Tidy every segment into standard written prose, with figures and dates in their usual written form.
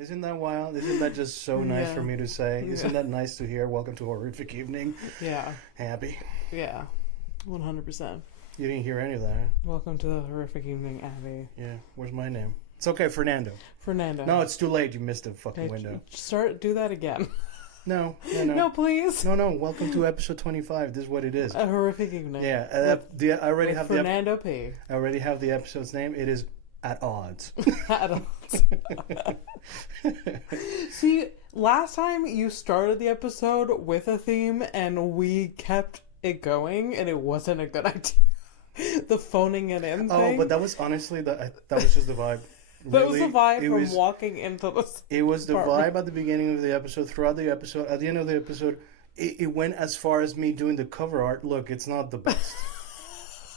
Isn't that wild? Isn't that just so nice Yeah. for me to say? Yeah. Isn't that nice to hear? Welcome to a horrific evening. Yeah. Abby. Yeah. 100%. You didn't hear any of that, huh? Welcome to the horrific evening, Abby. Yeah. Where's my name? It's okay, Fernando. Fernando. No, it's too late. You missed the fucking Okay, window. do that again. No. No, please. No. Welcome to episode 25. This is what it is. A horrific evening. Yeah. I already have Fernando P. I already have the episode's name. It is At Odds. See, last time you started the episode with a theme and we kept it going and it wasn't a good idea. The phoning it in thing. Oh, but that was honestly, that was just the vibe. That was the vibe from was, walking into the It was the apartment. vibe at the beginning of the episode, throughout the episode. At the end of the episode, it went as far as me doing the cover art. Look, it's not the best.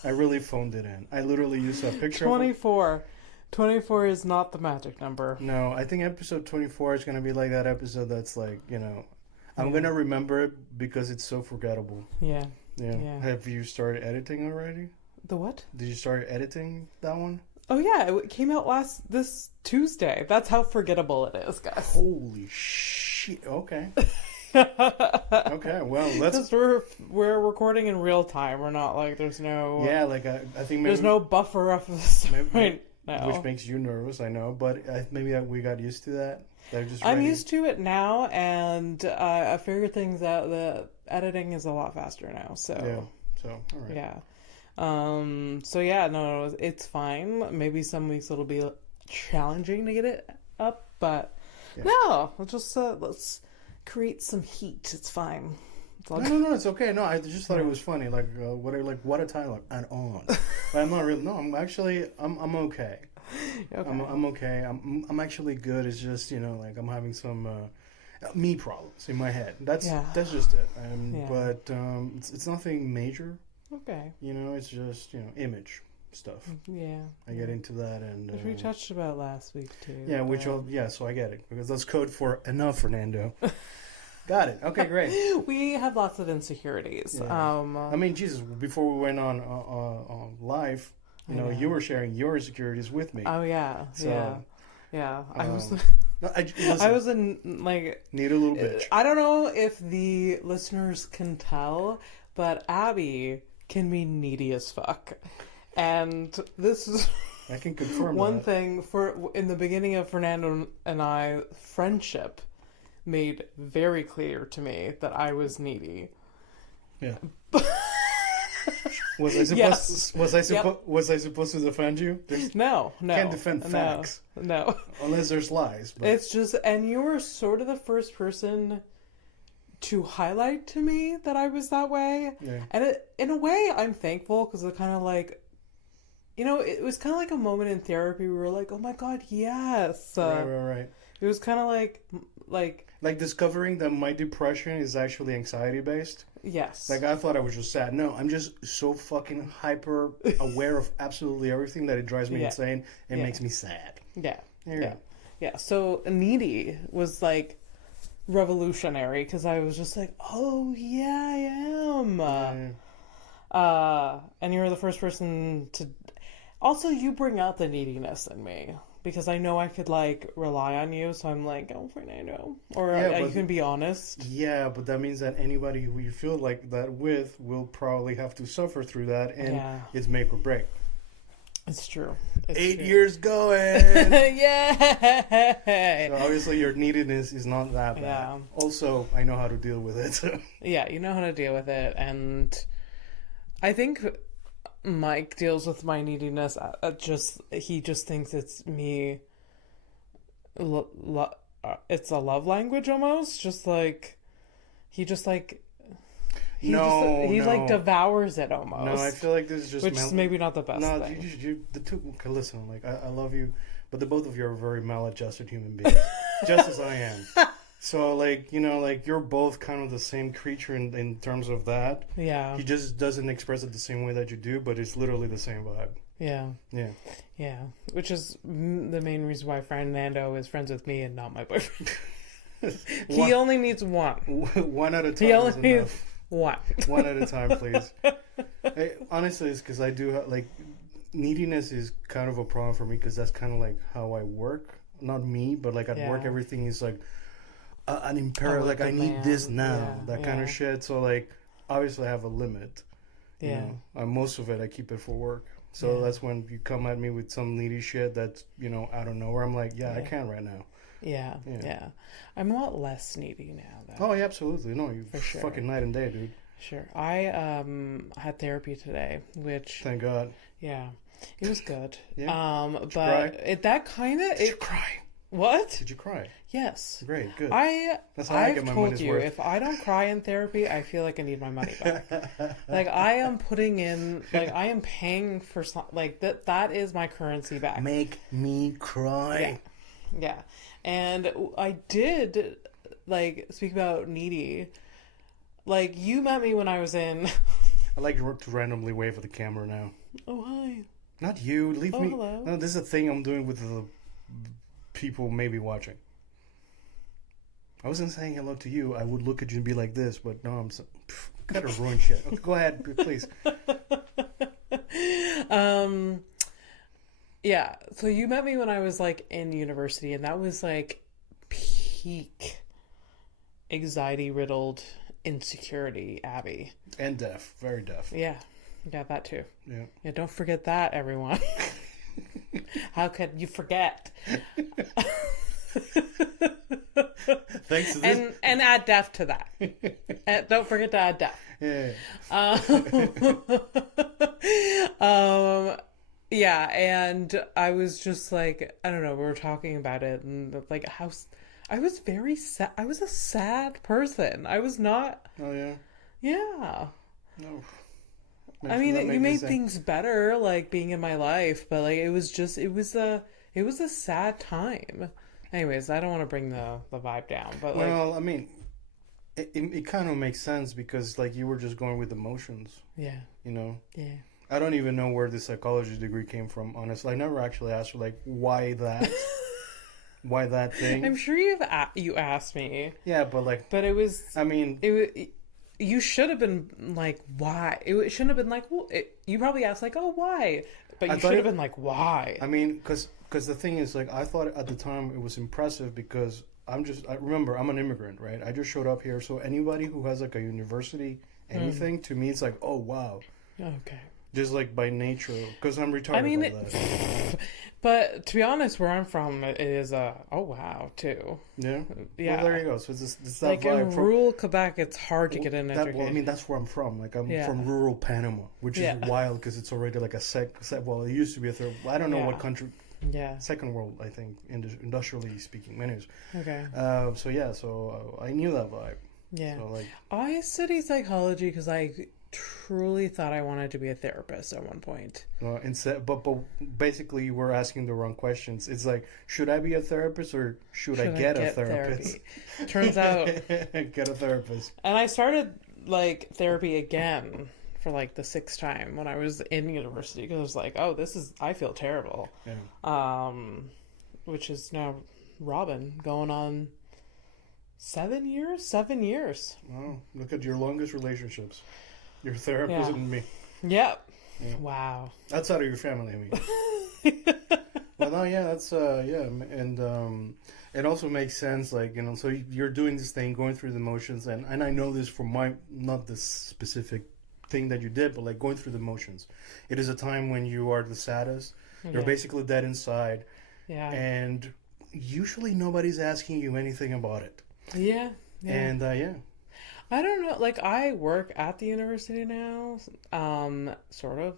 I really phoned it in. I literally used a picture 24. 24 is not the magic number. No, I think episode 24 is going to be like that episode that's like, I'm going to remember it because it's so forgettable. Yeah. Yeah. Have you started editing already? The what? Did you start editing that one? Oh yeah, it came out this Tuesday. That's how forgettable it is, guys. Holy shit. Okay. Okay, well, let's... Because we're recording in real time. We're not like, there's no... Yeah, like, I think maybe... There's no buffer of this right now. Which makes you nervous, I know, but maybe we got used to that. They're just I'm ready. used to it now, and I figured things out. The editing is a lot faster now, so... Yeah, so, all right. Yeah. So yeah, no, it's fine. Maybe some weeks it'll be challenging to get it up, but no, let's create some heat. It's fine. It's all No, it's okay. No, I just thought it was funny. Like, what a title, like, Add On. But I'm not really. No, I'm actually, I'm okay. Okay. I'm okay. I'm actually good. It's just, like I'm having some me problems in my head. That's just it. But it's nothing major. Okay. It's just image stuff. Yeah. I get into that, and which we touched about last week too. Yeah, so I get it because that's code for enough, Fernando. Got it. Okay, great. We have lots of insecurities. Yeah. I mean, Jesus, before we went on live, you were sharing your insecurities with me. Oh yeah, so, yeah. I was. No, I was in like need a little bitch. I don't know if the listeners can tell, but Abby can be needy as fuck, and this is I can confirm one that. thing. In the beginning of Fernando and I friendship, made very clear to me that I was needy. Yeah. Was I supposed? Yes. Was I supposed to defend you? No. Can't defend facts. No. Unless there's lies. But. It's just, and you were sort of the first person to highlight to me that I was that way. Yeah. And in a way, I'm thankful because it kind of like, it was kind of like a moment in therapy. We were like, oh my God, yes. Right. It was kind of like discovering that my depression is actually anxiety based. Yes. Like I thought I was just sad. No, I'm just so fucking hyper aware of absolutely everything that it drives me insane and makes me sad. Yeah. Yeah. Yeah. So needy was like revolutionary because I was just like, oh yeah, I am. And you're the first person to. Also, you bring out the neediness in me. Because I know I could, rely on you, so I'm like, oh, Fernando. Or you can be honest. Yeah, but that means that anybody who you feel like that with will probably have to suffer through that, and it's make or break. It's true. 8 years going! Yay! So obviously your neediness is not that bad. Yeah. Also, I know how to deal with it. Yeah, you know how to deal with it, and I think Mike deals with my neediness. He just thinks it's me. It's a love language almost. Just like he devours it almost. No, I feel like this is just which is maybe not the best thing. The two. Okay, listen, I love you, but the both of you are very maladjusted human beings, just as I am. So, you're both kind of the same creature in terms of that. Yeah. He just doesn't express it the same way that you do, but it's literally the same vibe. Yeah. Yeah. Yeah. Which is the main reason why Fernando is friends with me and not my boyfriend. He only needs one. One at a time. He only needs one. One at a time, please. Honestly, it's because I do, neediness is kind of a problem for me because that's kind of like how I work. not me, but like at work, Yeah. everything is like an imperative. Oh, Like I need demand. this now, Yeah, that kind of yeah. shit. So like, obviously, I have a limit. You Yeah. know, most of it I keep it for work. So Yeah. that's when you come at me with some needy shit that's, you know, I don't know, where I'm like, I Yeah. can't right now. Yeah, Yeah. yeah. I'm a lot less needy now, though. Oh, yeah, absolutely. No, you For sure. fucking night and day, dude. Sure. I had therapy today, which Thank God. yeah, it was good. Yeah. But cry? that kind of Did you cry? What? Did you cry? Yes. Great, good. That's how I I've get my told money's you, worth. if I don't cry in therapy, I feel like I need my money back. Like I am putting in, like I am paying for some, like that is my currency back. Make me cry. Yeah. Yeah. And I did, like, speak about needy. Like, you met me when I was in... I like to randomly wave at the camera now. Oh, hi. Not you. Leave me. Hello. No, this is a thing I'm doing with the people maybe watching. I wasn't saying hello to you. I would look at you and be like this, but no, I'm so... Gotta ruin shit. Okay, go ahead, please. Yeah, so you met me when I was, like, in university, and that was, like, peak anxiety-riddled insecurity, Abby. And deaf. Very deaf. Yeah. Yeah, that too. Yeah. Yeah, don't forget that, everyone. How could you forget? Thanks to this. And add deaf to that. And don't forget to add deaf. Yeah. Yeah, and I was just like, I don't know, we were talking about it, and like how I was very sad. I was a sad person. I was not. Oh, yeah? Yeah. No. I mean, you made things better, like being in my life, but like it was a sad time. Anyways, I don't want to bring the vibe down, but like, Well, I mean, it kind of makes sense because like you were just going with emotions, yeah, you know. yeah. I don't even know where the psychology degree came from. Honestly, I never actually asked her like why that, why that thing. I'm sure you asked me. Yeah, but like, But it was. I mean, You should have been like, why? It shouldn't have been like, well, you probably asked like, oh, why? But you should have been like, why? I mean, because the thing is, like, I thought at the time it was impressive because I remember I'm an immigrant, right? I just showed up here, so anybody who has like a university, anything, to me, it's like, oh wow, Okay. just like by nature, because I'm retarded. I mean, like that. but to be honest, where I'm from, it is oh wow too. Yeah. Yeah. Well, there you go. So it's that Like vibe in from rural Quebec, it's hard to get an education. Well, I mean, that's where I'm from. Like, I'm Yeah. from rural Panama, which is wild because it's already like a well, it used to be a third. I don't know Yeah. what country. Yeah. Second world, I think, industrially speaking. Anyways. Okay. So I knew that vibe. Yeah. So like, I studied psychology because I truly thought I wanted to be a therapist at one point. but basically, you were asking the wrong questions. It's like, should I be a therapist or should I get a therapist? Therapy? Turns out, get a therapist. and I started like therapy again for like the sixth time when I was in university because I was like, oh, I feel terrible. Yeah. Which is now Robin going on 7 years. 7 years. Oh, look at your longest relationships. Your therapist and me. Yep. Yeah. Wow. Outside of your family, I mean. Well, no, yeah, that's and it also makes sense, like, you know, so you're doing this thing, going through the motions, and I know this from not this specific thing that you did, but like going through the motions. It is a time when you are the saddest. You're basically dead inside. Yeah. And usually nobody's asking you anything about it. Yeah. And I don't know. Like, I work at the university now, sort of.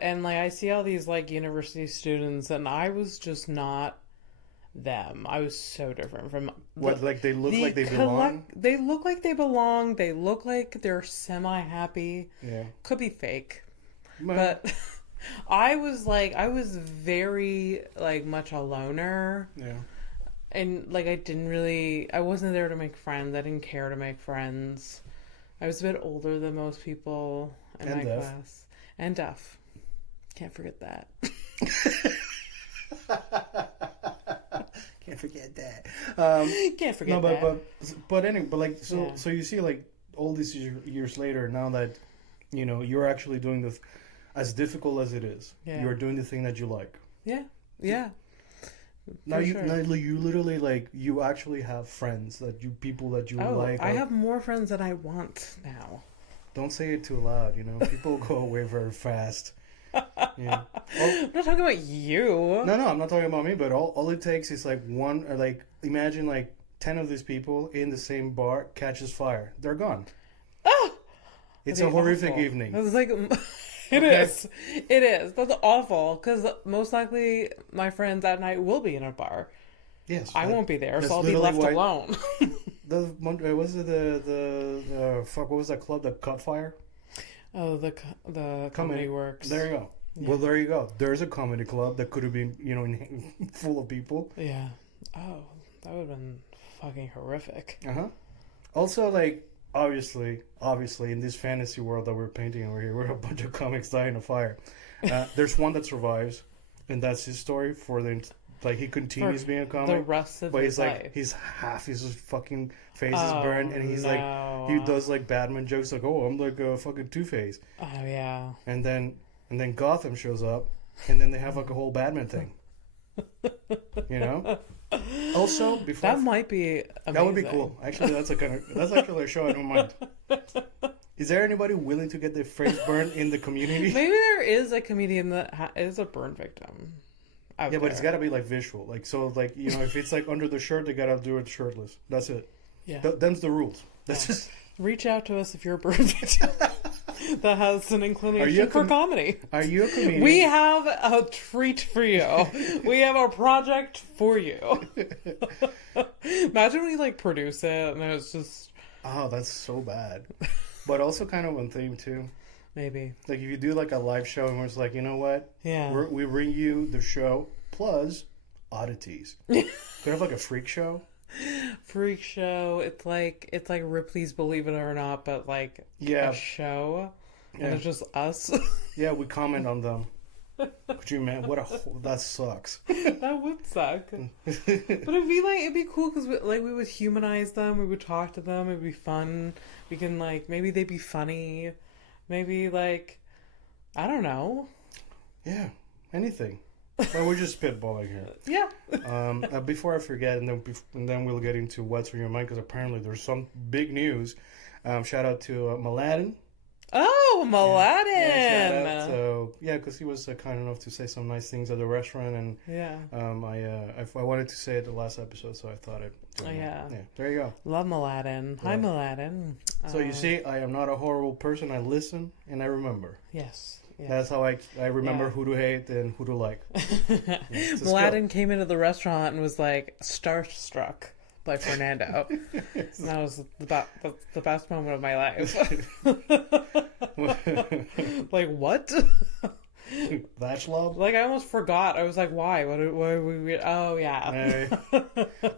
And like, I see all these like university students, and I was just not them. I was so different from like they look like they belong. They look like they belong. They look like they're semi-happy. Yeah, could be fake, well, but I was very like much a loner. Yeah. And, like, I wasn't there to make friends. I didn't care to make friends. I was a bit older than most people in my class. And deaf. Can't forget that. Can't forget that. Can't forget that. But anyway, but like, so you see, like, all these years later, now that, you know, you're actually doing this, as difficult as it is, you're doing the thing that you like. Yeah. Yeah. Now For sure. you literally like you actually have friends that you people that you like. I have more friends than I want now. Don't say it too loud. You know, people go away very fast. Yeah. I'm not talking about you. No, I'm not talking about me. But all it takes is like one or like imagine like 10 of these people in the same bar catches fire. They're gone. Ah! It's That'd a be horrific awful. evening. It's like it Okay. is. It is. That's awful because most likely my friends that night will be in a bar. Yes, I won't be there, that's so I'll be left literally why- alone. Was it the fuck? What was that club that caught fire? Oh, the comedy works. There you go. Yeah. Well, there you go. There's a comedy club that could have been, full of people. Yeah. Oh, that would have been fucking horrific. Also, like, obviously, in this fantasy world that we're painting over here, where a bunch of comics die in a fire, there's one that survives, and that's his story for the. Like, he continues being a comic. The rest of but his he's like, life. his half his fucking face is burned, and he's like, no. he does like Batman jokes, like, oh, I'm like a fucking Two-Face. Oh, yeah. And then Gotham shows up, and then they have like a whole Batman thing. You know. Also, before That might be amazing. that would be cool. Actually, that's actually a show I don't mind. Is there anybody willing to get their face burned in the community? Maybe there is a comedian that is a burn victim. Yeah, but it's got to be like visual. Like, so, like, if it's like under the shirt, they got to do it shirtless. That's it. Yeah. Them's the rules. That's just. Reach out to us if you're a burn victim that has an inclination for comedy. Are you a comedian? We have a treat for you. We have a project for you. Imagine we like produce it and it's just. Oh, that's so bad. But also kind of one thing too. Maybe. Like if you do like a live show and we're just like, you know what? Yeah. We bring you the show plus oddities. Could have like a freak show. Freak show. It's like Ripley's Believe It or Not, but like a show. Yeah. And it's just us. Yeah, we comment on them. Could you imagine? That sucks. That would suck. But it'd be cool because we would humanize them. We would talk to them. It'd be fun. We can maybe they'd be funny. Maybe I don't know. Yeah, anything. Well, we're just spitballing here. Yeah. Before I forget, and then we'll get into what's on your mind because apparently there's some big news. Shout out to Maladin. Oh, Maladin! Yeah, shout out. So because he was kind enough to say some nice things at the restaurant, and I wanted to say it the last episode, so I thought it. Yeah, there you go. Love Maladin. Hi, Maladin. So you see, I am not a horrible person. I listen and I remember. Yes. That's how I remember who to hate and who to like. Maladin came into the restaurant and was like starstruck by Fernando. And that was the best moment of my life. Like, what? That's love? Like, I almost forgot. I was like, why? What are we... Oh, yeah.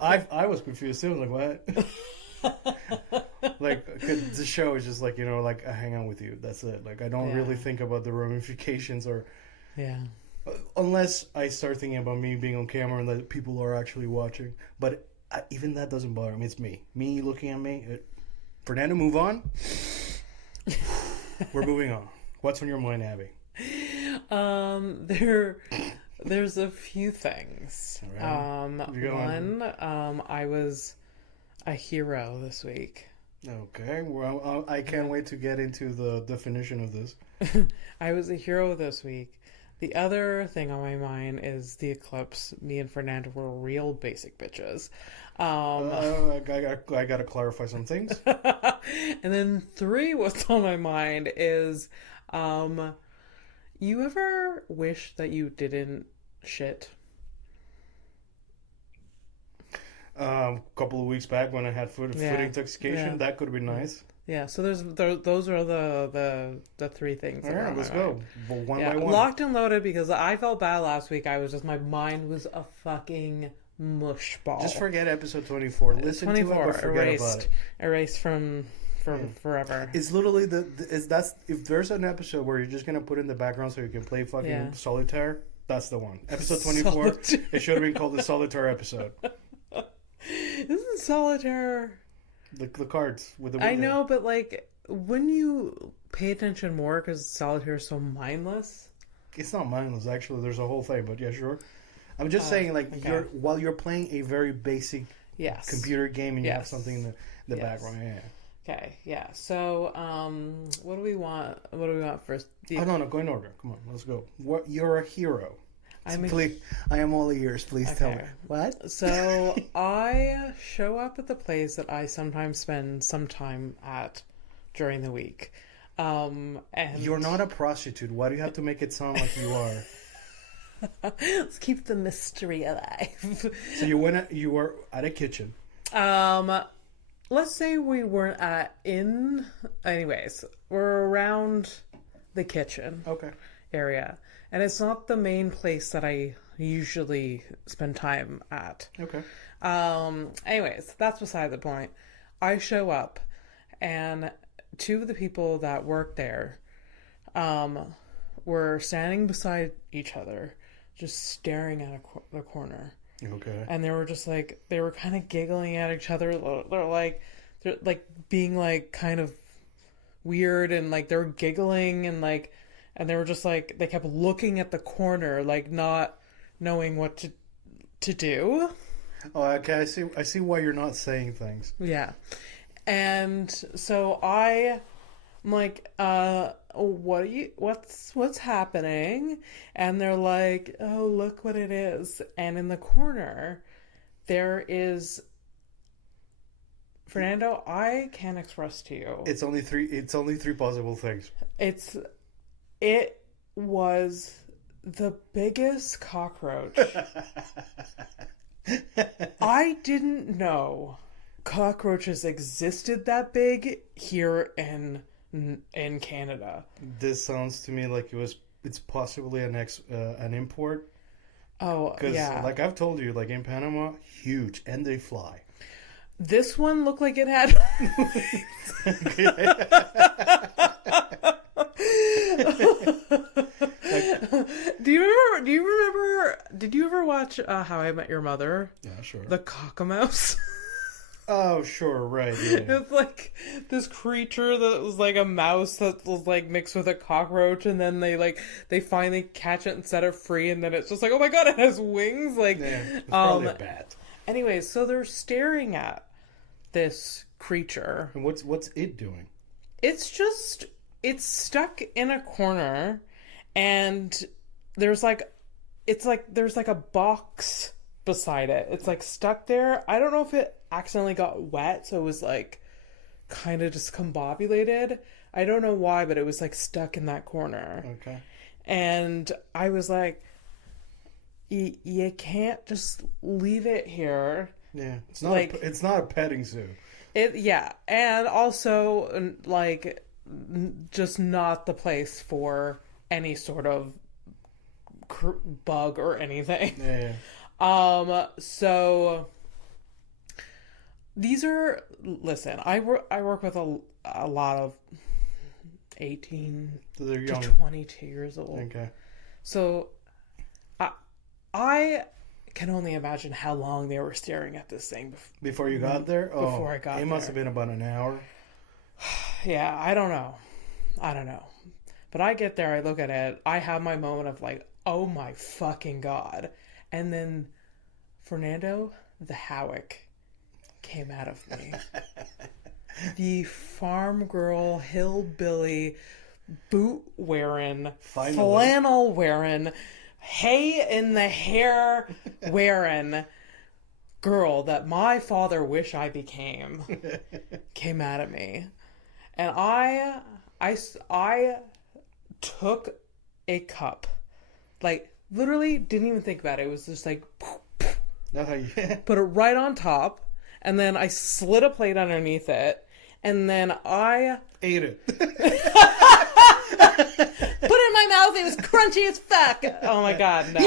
I was confused too. I was like, what? Like, 'cause the show is just like, like I hang out with you. That's it. Like, I don't really think about the ramifications or... Yeah. Unless I start thinking about me being on camera and that people are actually watching. But even that doesn't bother me. It's me. Me looking at me. Fernando, move on. We're moving on. What's on your mind, Abby? There's a few things. Right. One, I was a hero this week. Okay, well, I can't wait to get into the definition of this. I was a hero this week. The other thing on my mind is the eclipse. Me and Fernando were real basic bitches. I gotta clarify some things. And then 3, what's on my mind is, you ever wish that you didn't shit? A couple of weeks back when I had food intoxication, that could have been nice. Yeah, so those are the 3 things. All right, let's go. One by one. Locked and loaded because I felt bad last week. My mind was a fucking mush ball. Just forget episode 24. Listen 24, to it, but forget about it. Erased from forever. It's literally if there's an episode where you're just gonna put in the background so you can play fucking solitaire, that's the one. Episode 24. It should have been called the solitaire episode. Isn't solitaire? The cards with the. I know, but when you pay attention more, because solitaire is so mindless. It's not mindless, actually. There's a whole thing, but yeah, sure. I'm just saying, like, okay. while you're playing a very basic Yes. computer game and you have Yes. something in the Yes. background. Yeah. Okay, yeah. So, what do we want? What do we want first? Oh, no, go in order. Come on, let's go. What, you're a hero. Please, I am all ears. Please tell me. What? So, I show up at the place that I sometimes spend some time at during the week. And You're not a prostitute. Why do you have to make it sound like you are? let's keep the mystery alive. So you were at a kitchen. Let's say we weren't anyways, we're around the kitchen area. And it's not the main place that I usually spend time at. Okay. Anyways, that's beside the point. I show up and two of the people that work there, were standing beside each other, just staring at the corner. Okay. And they were just like, they were kind of giggling at each other. They're like being like kind of weird, and like they were giggling and they were just like, they kept looking at the corner, like not knowing what to do. Oh, okay. I see why you're not saying things. Yeah. And so I'm like, what's happening? And they're like, oh, look what it is. And in the corner, there is, Fernando, I can't express to you. It's only three possible things. It was the biggest cockroach. I didn't know cockroaches existed that big here in Canada. This sounds to me like it's possibly an import. Oh, yeah. Like I've told you, like in Panama, huge, and they fly. This one looked like it had. Do you remember? Did you ever watch How I Met Your Mother? Yeah, sure. The cockamouse. Oh, sure, right. Yeah. It's like this creature that was like a mouse that was like mixed with a cockroach, and then they finally catch it and set it free, and then it's just like, oh my god, it has wings. Like, yeah, it's probably a bat. Anyways, so they're staring at this creature. And what's it doing? It's stuck in a corner, and there's like a box beside it. It's like stuck there. I don't know if it accidentally got wet, so it was like kind of discombobulated. I don't know why, but it was like stuck in that corner. Okay. And I was like, you can't just leave it here. Yeah, it's not a petting zoo. Yeah, and also like just not the place for any sort of bug or anything. Yeah. So these are, listen, I work with a lot of 18 to 22 years old. Okay. So I can only imagine how long they were staring at this thing before you got there. Before I got there, it must have been about an hour. Yeah, I don't know, but I get there, I look at it, I have my moment of like, oh my fucking god. And then Fernando the Howick came out of me. The farm girl, hillbilly, boot wearing, flannel wearing, hay in the hair wearing girl that my father wished I became came out of me. And I took a cup, like, literally didn't even think about it. It was just like, put it right on top, and then I slid a plate underneath it, and then I ate it. Put it in my mouth. It was crunchy as fuck. Oh my god, no.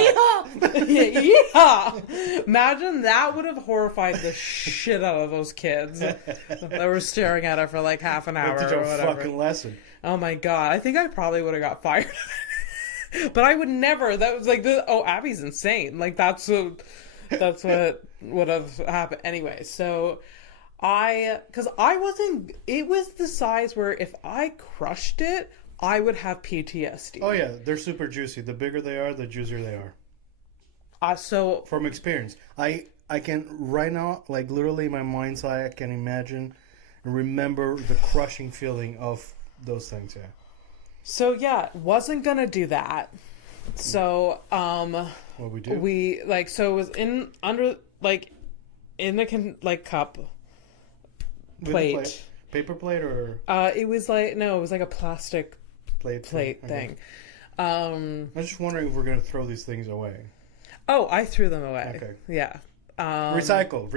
Yeehaw! Imagine that would have horrified the shit out of those kids that were staring at it for like half an hour or whatever. Fucking lesson. Oh my god, I think I probably would have got fired. But I would never. That was like, Abby's insane. Like, that's what would have happened anyway. So because I wasn't, it was the size where if I crushed it, I would have PTSD. Oh yeah, they're super juicy. The bigger they are, the juicier they are. So From experience, I can right now, like literally in my mind's eye, I can imagine and remember the crushing feeling of those things. Yeah. So yeah, wasn't gonna do that. So What we do? we like so it was in under like in the cup With a plate. paper plate or It was like no, it was like a plastic plate plate Okay. thing. I was just wondering if we're gonna throw these things away. Oh, I threw them away. Okay. Yeah. Recycle.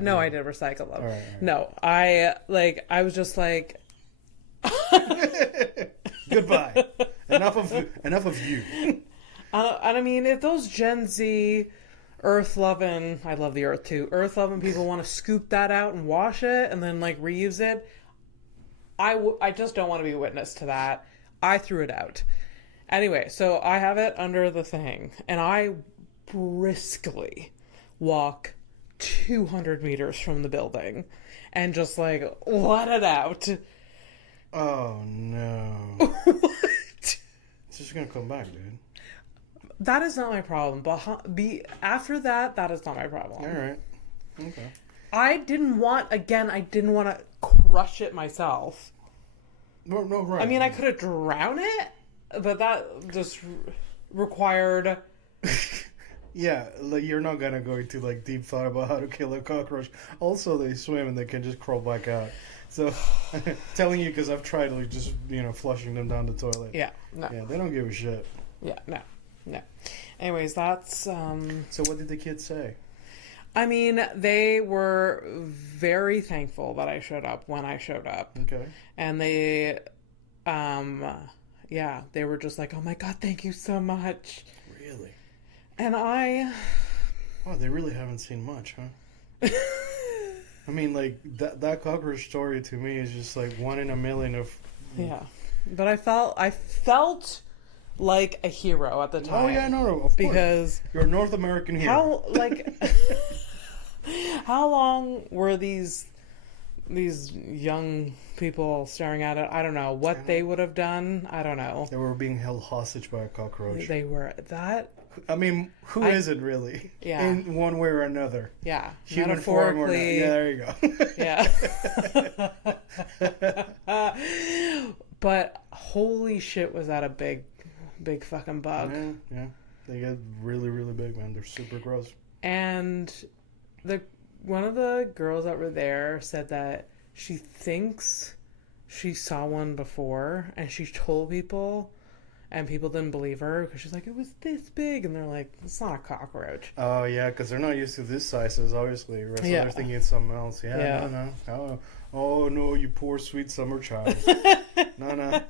No, I did recycle them. All right. No, I was just like, Goodbye. Enough of you. and I mean, if those Gen Z earth loving, I love the earth too, earth loving people want to scoop that out and wash it and then like reuse it, I just don't want to be witness to that. I threw it out. Anyway, so I have it under the thing and I briskly walk 200 meters from the building and just like let it out. Oh no. What? It's just gonna come back, dude. That is not my problem. But after that, that is not my problem. All right. Okay. I didn't want to crush it myself. No, right. I mean, I could have drowned it, but that just required. Yeah, like you're not gonna go into like deep thought about how to kill a cockroach. Also, they swim and they can just crawl back out. So, telling you because I've tried like just flushing them down the toilet. Yeah, no. Yeah, they don't give a shit. Yeah, no. Anyways, that's. So what did the kids say? I mean, they were very thankful that I showed up when I showed up. Okay. And they, yeah, they were just like, "Oh my God, thank you so much." Really? And I. Wow, they really haven't seen much, huh? I mean, like that cockroach story to me is just like one in a million of. Yeah, but I felt like a hero at the time. Oh yeah, no, of course. Because you're a North American hero. How long were these young people staring at it? I don't know what they would have done. I don't know. They were being held hostage by a cockroach. They were that. I mean, who isn't really? Yeah. In one way or another. Yeah. Human form or not. Yeah, there you go. Yeah. But holy shit, was that a big fucking bug? Yeah. They get really, really big, man. They're super gross. And one of the girls that were there said that she thinks she saw one before, and she told people. And people didn't believe her because she's like, it was this big. And they're like, it's not a cockroach. Oh, yeah, because they're not used to this sizes, obviously. So yeah. They're thinking it's something else. Yeah. No. Oh, no, you poor, sweet summer child. No.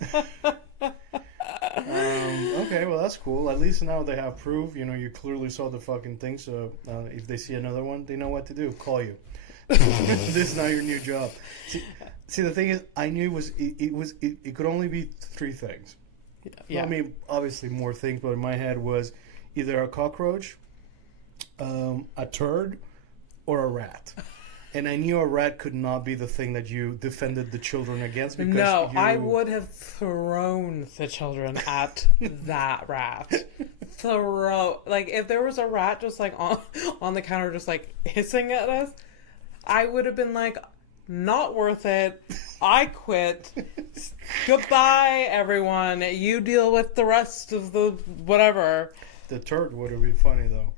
Okay, well, that's cool. At least now they have proof. You clearly saw the fucking thing. So if they see another one, they know what to do. Call you. This is now your new job. See, the thing is, I knew it could only be three things. Yeah. I mean, obviously more things, but in my head was either a cockroach, a turd, or a rat. And I knew a rat could not be the thing that you defended the children against. Because I would have thrown the children at that rat. Like, if there was a rat just like on the counter just like hissing at us, I would have been like, not worth it. I quit. Goodbye, everyone. You deal with the rest of the whatever. The turd would have been funny, though.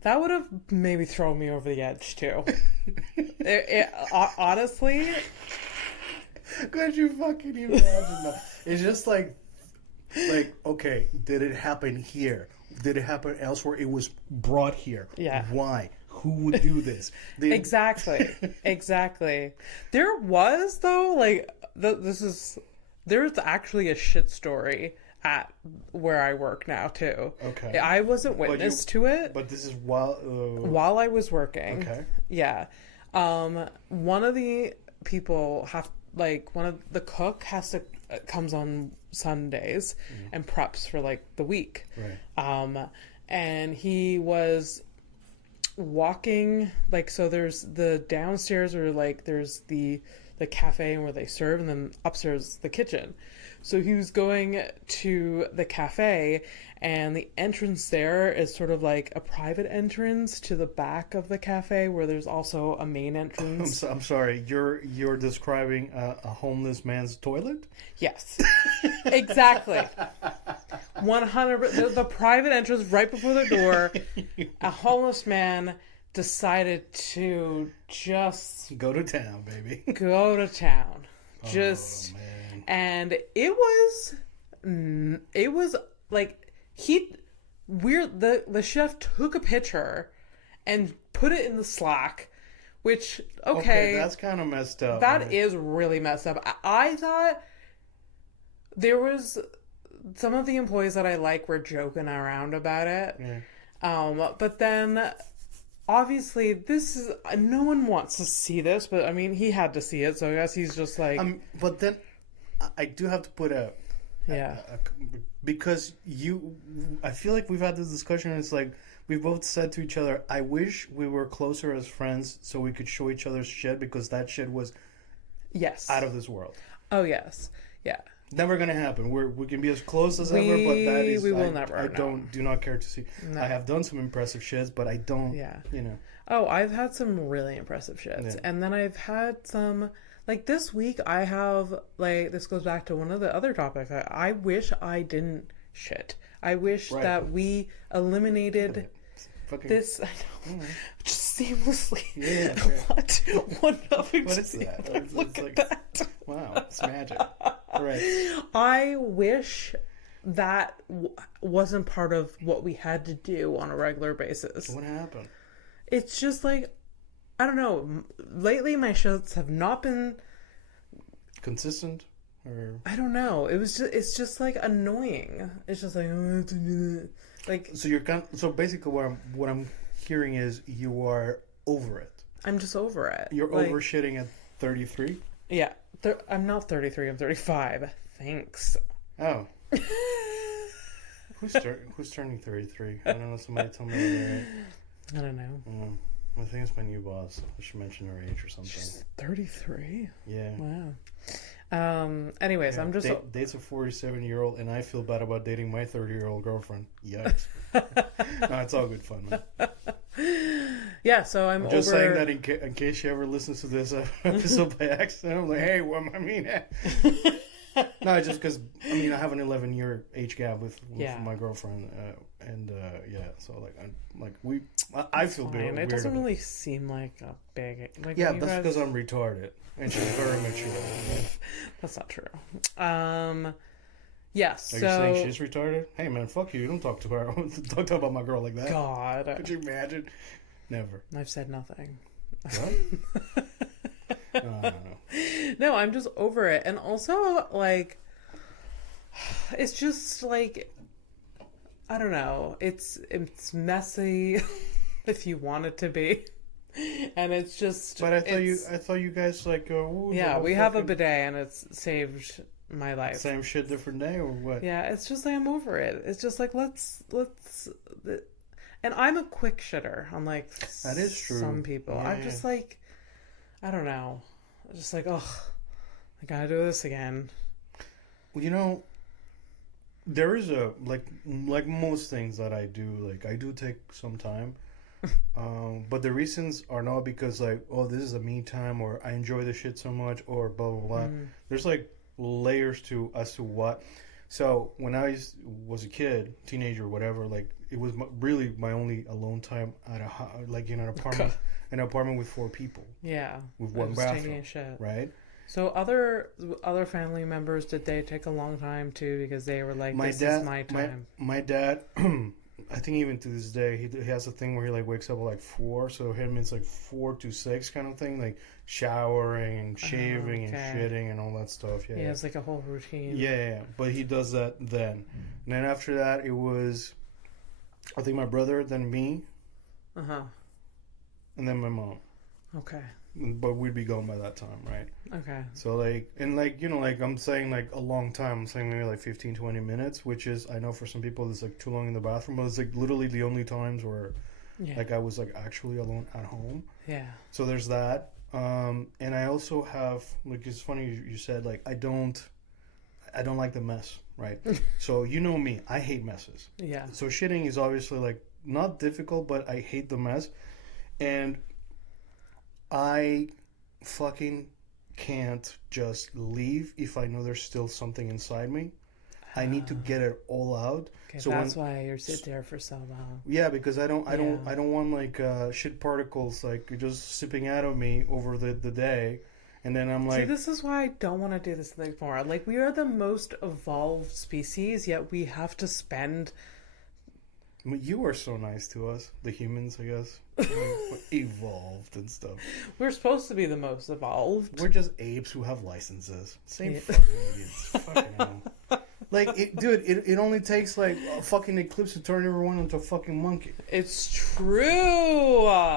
That would have maybe thrown me over the edge, too. Honestly. Could you fucking imagine that? It's just like, okay, did it happen here? Did it happen elsewhere? It was brought here. Yeah. Why? Who would do this? Exactly. There was, though, like, there's actually a shit story at where I work now, too. Okay. I wasn't witness to it. But this is while I was working. Okay. Yeah. One of the people one of the cook comes on Sundays and preps for, like, the week. Right. And he was walking, like, so there's the downstairs or like there's the cafe and where they serve, and then upstairs the kitchen. So he was going to the cafe, and the entrance there is sort of like a private entrance to the back of the cafe where there's also a main entrance. I'm sorry, you're describing a homeless man's toilet? Yes, exactly. 100%. The private entrance right before the door. A homeless man decided to just go to town, baby. Go to town. Just, oh, man. And it was like the chef took a picture and put it in the Slack, which okay that's kind of messed up. That is really messed up. I thought there was some of the employees that I like were joking around about it. Yeah. But then obviously this is, no one wants to see this, but I mean he had to see it, so I guess he's just like but then I do have to put because I feel like we've had this discussion, and it's like we've both said to each other, I wish we were closer as friends so we could show each other's shit, because that shit was out of this world. Oh yes. Yeah. Never gonna happen. We can be as close as ever, but that is we will never. I do not care to see. No. I have done some impressive shits, but I don't. Yeah. You know. Oh, I've had some really impressive shits, and then I've had some. Like this week, I have, like, this goes back to one of the other topics. I wish I didn't shit. I wish that we eliminated this, I know, just seamlessly. Yeah. What? What is that? Look at that. Wow, it's magic. Right. I wish that wasn't part of what we had to do on a regular basis. What happened? It's just like, I don't know. Lately, my shits have not been consistent, or I don't know. It's just like annoying. It's just like So you're so basically what I'm hearing is you are over it. I'm just over it. You're like, over shitting at 33. Yeah, I'm not 33. I'm 35. Thanks. Oh. Who's turning 33? I don't know. Somebody tell me. Right? I don't know. I think it's my new boss. I should mention her age or something. She's 33? Yeah. Wow. Anyways, I'm just... Dates a 47-year-old, and I feel bad about dating my 30-year-old girlfriend. Yikes. No, it's all good fun, man. Yeah, so I'm just saying that in case she ever listens to this episode by accident. I'm like, hey, what I mean... No, just because, I mean, I have an 11-year age gap with my girlfriend, so I feel weird. It doesn't really seem like a big... Like, that's because I'm retarded, and she's very mature. Right? That's not true. Yes, Are you saying she's retarded? Hey, man, fuck you. Don't talk to her. Don't talk about my girl like that. God. Could you imagine? Never. I've said nothing. What? No. No, I'm just over it. And also, like, it's just, like, I don't know. It's messy if you want it to be. And it's just... But I thought you guys, like... yeah, we have a bidet, and it's saved my life. Same shit, different day, or what? Yeah, it's just like, I'm over it. It's just like, let's... And I'm a quick shitter, unlike that is true. Some people. Yeah. I'm just like... I don't know. Just like, ugh, I gotta do this again. Well, you know, there is like most things that I do, like I do take some time. But the reasons are not because like, oh, this is a me time, or I enjoy the shit so much, or blah, blah, blah. There's like layers as to what. So when I was a kid, teenager, whatever, like it was really my only alone time at in an apartment. An apartment with 4 people. Yeah. With one bathroom. Right? So other family members, did they take a long time too? Because they were like, this is my time. My dad, I think even to this day, he has a thing where he like wakes up at like 4. So him, it's like 4 to 6 kind of thing. Like showering and shaving and shitting and all that stuff. Yeah. He has like a whole routine. Yeah. But he does that then. And then after that, it was, I think my brother, then me. Uh-huh. And then my mom. Okay. But we'd be gone by that time, right? Okay. So, like, and like, you know, like I'm saying like a long time. I'm saying maybe like 15, 20 minutes, which is, I know for some people it's like too long in the bathroom, but it's like literally the only times where like I was like actually alone at home. Yeah. So there's that. And I also have, like, it's funny you said, like, I don't like the mess, right? So you know me, I hate messes. Yeah. So shitting is obviously like not difficult, but I hate the mess, and I fucking can't just leave if I know there's still something inside me. I need to get it all out. Okay, so that's why you sit there for so long. Yeah, because I don't want like shit particles like just sipping out of me over the day, and then I'm like, see, this is why I don't want to do this thing more. Like, we are the most evolved species, yet we have to spend. I mean, you are so nice to us, the humans, I guess. Like, evolved and stuff. We're supposed to be the most evolved. We're just apes who have licenses. Same fucking idiots. Fucking hell. Like, it only takes like a fucking eclipse to turn everyone into a fucking monkey. It's true.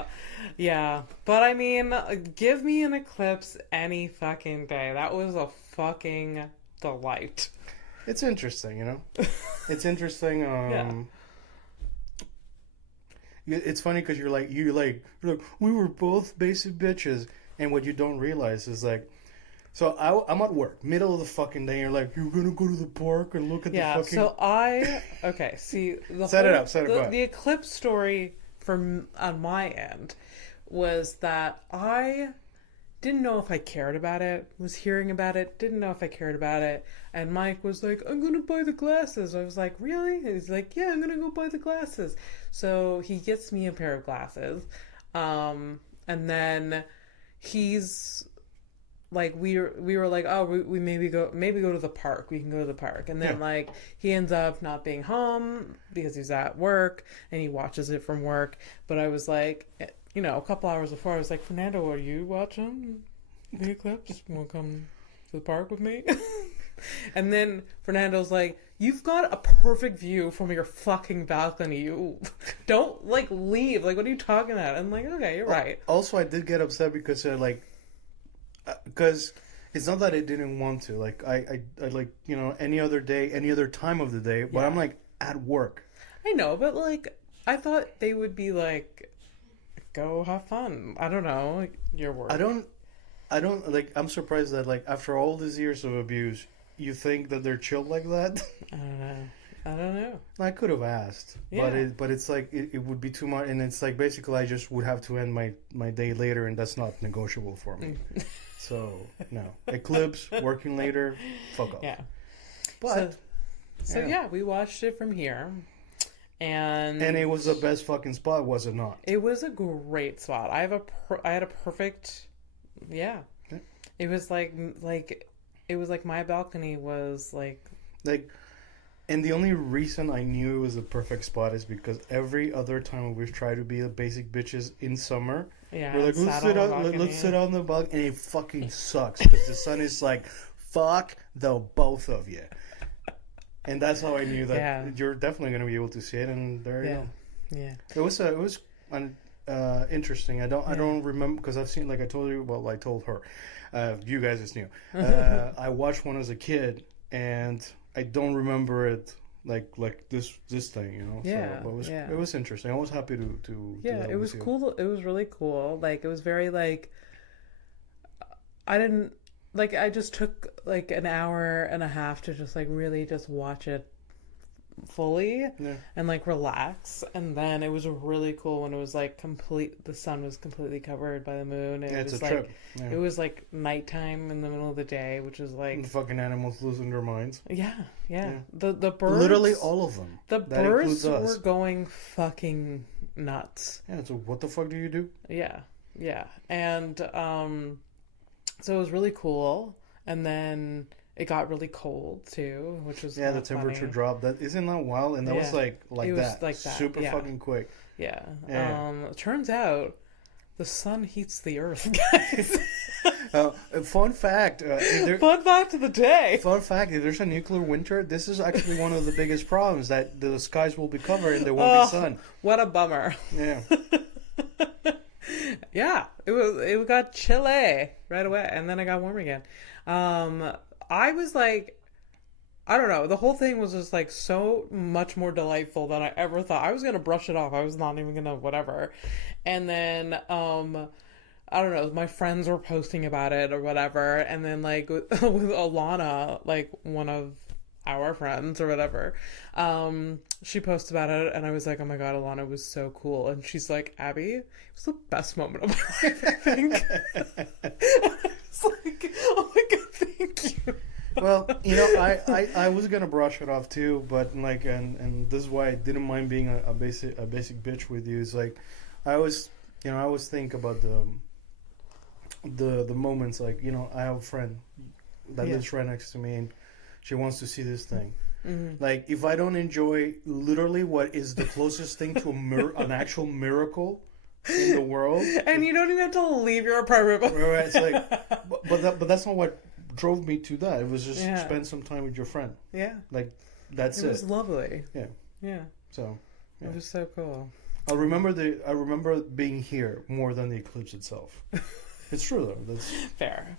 Yeah, but I mean, give me an eclipse any fucking day. That was a fucking delight. It's interesting, you know? It's interesting. Yeah. It's funny because you're like, we were both basic bitches. And what you don't realize is like, so I'm at work, middle of the fucking day. You're like, you're gonna go to the park and look at the fucking. Yeah. So see Set it up. The eclipse story on my end was that I didn't know if I cared about it. Was hearing about it, didn't know if I cared about it. And Mike was like, I'm gonna buy the glasses. I was like, really? He's like, yeah, I'm gonna go buy the glasses. So he gets me a pair of glasses, and then he's. Like we were like, oh, we maybe go to the park. We can go to the park, and then like he ends up not being home because he's at work and he watches it from work. But I was like, you know, a couple hours before, I was like, Fernando, are you watching the eclipse? Want to come to the park with me? And then Fernando's like, you've got a perfect view from your fucking balcony. You don't like leave. Like, what are you talking about? I'm like, okay, you're right. Also, I did get upset because because it's not that I didn't want to. Like, I like, you know, any other day, any other time of the day, but I'm like at work. I know, but like, I thought they would be like, go have fun. I don't know, like, your work. I don't like. I'm surprised that like after all these years of abuse, you think that they're chill like that. I don't know. I could have asked, but it's like it would be too much, and it's like basically I just would have to end my day later, and that's not negotiable for me. So no, eclipse, working later, fuck off. Yeah, but so yeah, we watched it from here, and it was the best fucking spot, was it not? It was a great spot. I had a perfect, yeah. It was like it was like my balcony was like. And the only reason I knew it was a perfect spot is because every other time we've tried to be the basic bitches in summer, we're like, let's sit on the balcony, and it fucking sucks because the sun is like, fuck the both of you. And that's how I knew that you're definitely going to be able to see it, and there you go. Yeah. It was interesting. I don't remember because I've seen, like I told you, well, I told her, you guys just knew. I watched one as a kid, and I don't remember it like this thing, you know. Yeah, so, but it was interesting. I was happy to yeah, it was cool. It was really cool. Like, it was very like, I just took like an hour and a half to just like really just watch it fully and like relax, and then it was really cool when it was like the sun was completely covered by the moon, and it was like trip. It was like nighttime in the middle of the day, which is like the fucking animals losing their minds. Yeah. The birds, literally all of them. The birds were going fucking nuts. Yeah, so what the fuck do you do? Yeah, and so it was really cool, and then it got really cold too, which was the temperature funny. Dropped. That isn't that wild, and that was like that, super fucking quick. Yeah. Turns out the sun heats the earth, guys. Fun fact. Fun fact of the day. Fun fact: if there's a nuclear winter, this is actually one of the biggest problems, that the skies will be covered and there won't be sun. What a bummer. Yeah. Yeah. It got chilly right away, and then it got warm again. I was like, I don't know. The whole thing was just like so much more delightful than I ever thought. I was going to brush it off. I was not even going to whatever. And then I don't know, my friends were posting about it or whatever, and then like with Alana, like one of our friends or whatever, she posted about it, and I was like, oh my god, Alana was so cool, and she's like, Abby, it was the best moment of my life, I think. It's like, oh my god, thank you. Well, you know, I was gonna brush it off too, but like, and this is why I didn't mind being a basic bitch with you. Is like, I always think about the moments, like, you know, I have a friend that lives right next to me, and she wants to see this thing. Mm-hmm. Like, if I don't enjoy literally what is the closest thing to an actual miracle in the world, and you don't even have to leave your apartment. Right? It's like, but that's not what drove me to that. It was just spend some time with your friend. Yeah, like that's it. It was lovely. Yeah. So it was so cool. I remember being here more than the eclipse itself. It's true though. That's fair.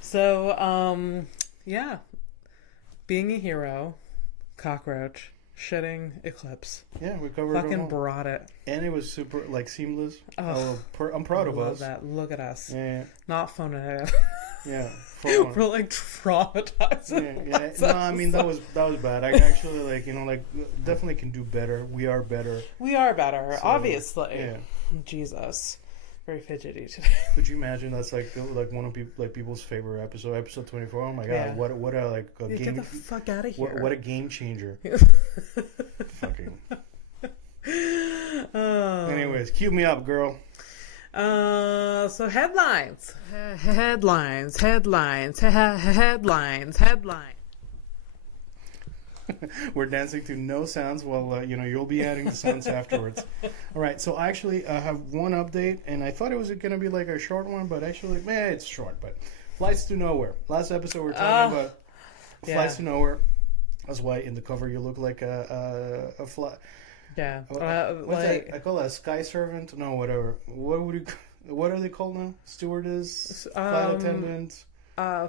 So yeah, being a hero, cockroach, shitting, eclipse. Yeah, we covered. Fucking brought it, and it was super like seamless. Oh, I'm proud of us. That. Look at us. Yeah. Not phoning it in. Yeah. We're like traumatized. Yeah. No, I mean that was bad. I actually like, you know, like definitely can do better. We are better. So, obviously. Yeah. Jesus. Very fidgety today. Could you imagine that's like one of people's favorite episode 24? Oh my god, yeah. what a like a game. Get the fuck out of here. What a game changer. Fucking. Anyways, cue me up, girl. So headlines. We're dancing to no sounds while, you know, you'll be adding the sounds afterwards. All right, so I actually have one update, and I thought it was going to be like a short one, but actually, it's short, but Flights to Nowhere. Last episode we were talking about Flights to Nowhere. That's why in the cover you look like a fly. Yeah. What's that? I call it a sky servant? No, whatever. What are they called now? Stewardess? Flight attendant?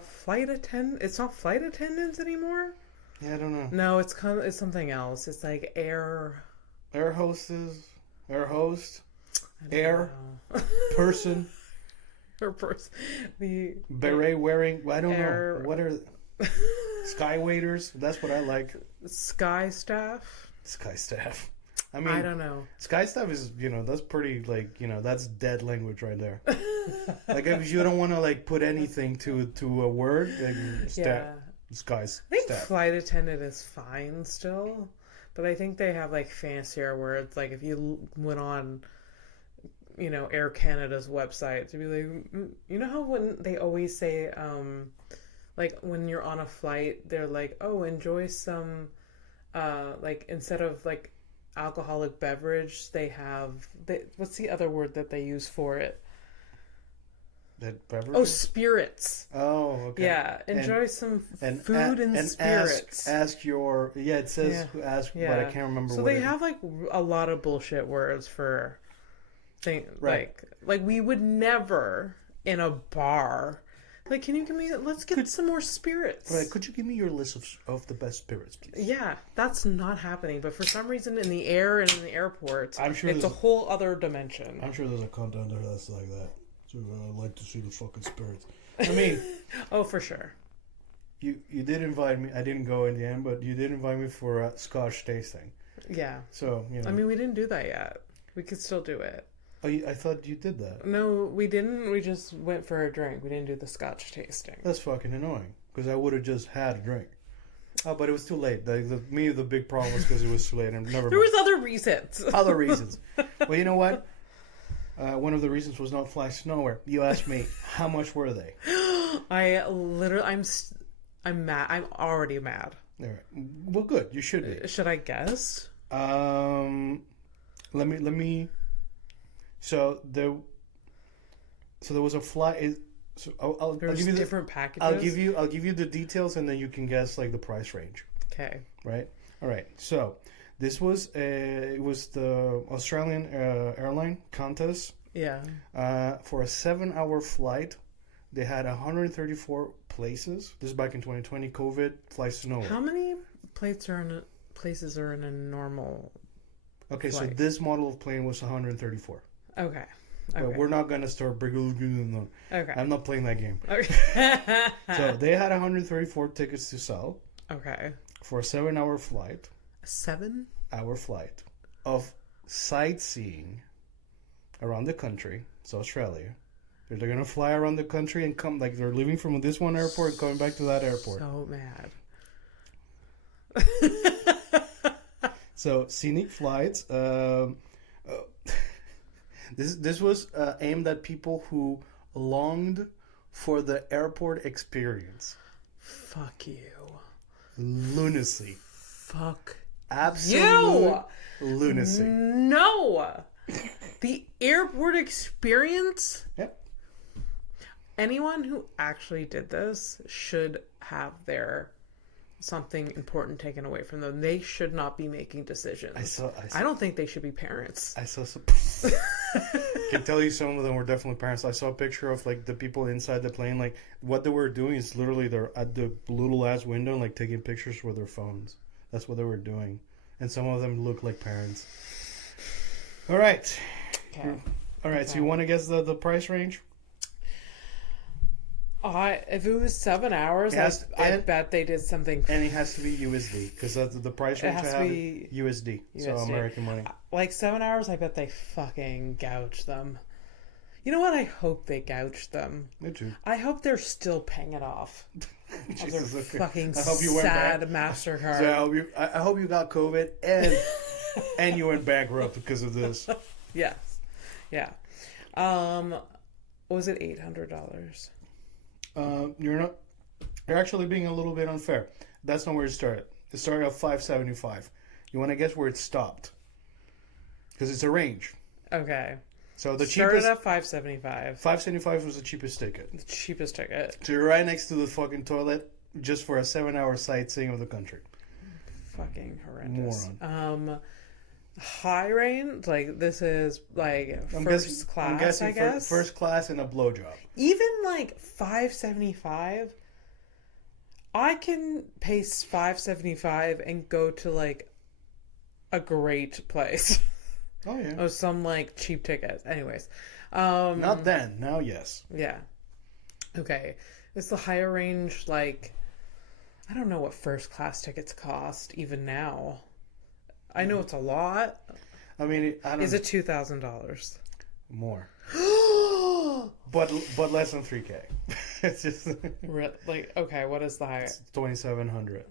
Flight attendant? It's not flight attendants anymore? Yeah, I don't know. No, it's something else. It's like air hostess, air host, air know. person, air person. The beret wearing. I don't know. What are sky waiters? That's what I like. Sky staff. Sky staff. I mean, I don't know. Sky staff is, you know, that's pretty like, you know, that's dead language right there. Like if you don't want to like put anything to a word, like Sky's I think staff. Flight attendant is fine still, but I think they have like fancier words. Like if you went on, you know, Air Canada's website to be like, you know how when they always say, like when you're on a flight, they're like, oh, enjoy some, like instead of like alcoholic beverage, they have what's the other word that they use for it? That beverage? Oh, spirits. Oh, okay. Yeah, enjoy some food and spirits. Ask your it says ask, but I can't remember. So they have like a lot of bullshit words for things. Right. Like we would never in a bar. Like, can you give me? Let's get some more spirits. Right? Could you give me your list of the best spirits, please? Yeah, that's not happening. But for some reason, in the air and in the airport, I'm sure it's a whole other dimension. I'm sure there's a cunt down there that's like that. So I'd like to see the fucking spirits. I mean, oh, for sure. You did invite me. I didn't go in the end, but you did invite me for a Scotch tasting. Yeah. So, you know. I mean, we didn't do that yet. We could still do it. Oh, I thought you did that. No, we didn't. We just went for a drink. We didn't do the Scotch tasting. That's fucking annoying. Because I would have just had a drink. Oh, but it was too late. The big problem was because it was too late. And never. There was other reasons. Other reasons. Well, you know what? One of the reasons was not Flights to Nowhere. You asked me, how much were they? I'm mad. I'm already mad. All right. Well, good. You should be. Should I guess? Let me. So there was a flight. So I'll give you different packages. I'll give you the details, and then you can guess like the price range. Okay. Right. All right. So this was it was the Australian airline Qantas. Yeah. For a 7-hour flight, they had 134 places. This is back in 2020. COVID Flights to Nowhere. How many places are in a normal? Okay, flight? so this model of plane was 134. Okay. But Okay. we're not gonna start no. Okay. I'm not playing that game. Okay. So they had 134 tickets to sell Okay. for a 7-hour flight. 7-hour Flight of sightseeing around the country. So Australia. They're gonna fly around the country and come, like, they're leaving from this one airport and coming back to that airport. So mad. So scenic flights. This was aimed at people who longed for the airport experience. Fuck you. Lunacy. Fuck Absolute you. lunacy. No. The airport experience. Yep. Anyone who actually did this should have their something important taken away from them. They should not be making decisions. I don't think they should be parents. I can tell you some of them were definitely parents. I saw a picture of, like, the people inside the plane. Like, what they were doing is literally they're at the little ass window and, like, taking pictures with their phones. That's what they were doing. And some of them look like parents. All right. Okay. All right. So you want to guess the price range? If it was 7 hours, I bet they did something. And it has to be USD because that's the price range. It has to be USD, so American money. Like 7 hours, I bet they fucking gouge them. You know what? I hope they gouge them. Me too. I hope they're still paying it off. Jesus, okay. Fucking I hope you went sad MasterCard. So I hope you got COVID and you went bankrupt because of this. Yes. Yeah. Was it $800? You're actually being a little bit unfair. That's not where it started. It started at $575. You want to guess where it stopped? Because it's a range. Okay. So the started cheapest at $575. $575 was the cheapest ticket. The cheapest ticket. So you're right next to the fucking toilet, just for a 7-hour sightseeing of the country. Fucking horrendous. Moron. High range, like this is like first class. I'm guessing I guess first class and a blowjob. Even like $575, I can pay $575 and go to like a great place. Oh yeah. Or some like cheap tickets. Anyways, not then. Now, yes. Yeah. Okay, it's the higher range. Like, I don't know what first class tickets cost even now. I know it's a lot. I mean, Is it $2,000? More? but less than $3,000. It's just like, okay, what is the highest? $2,700.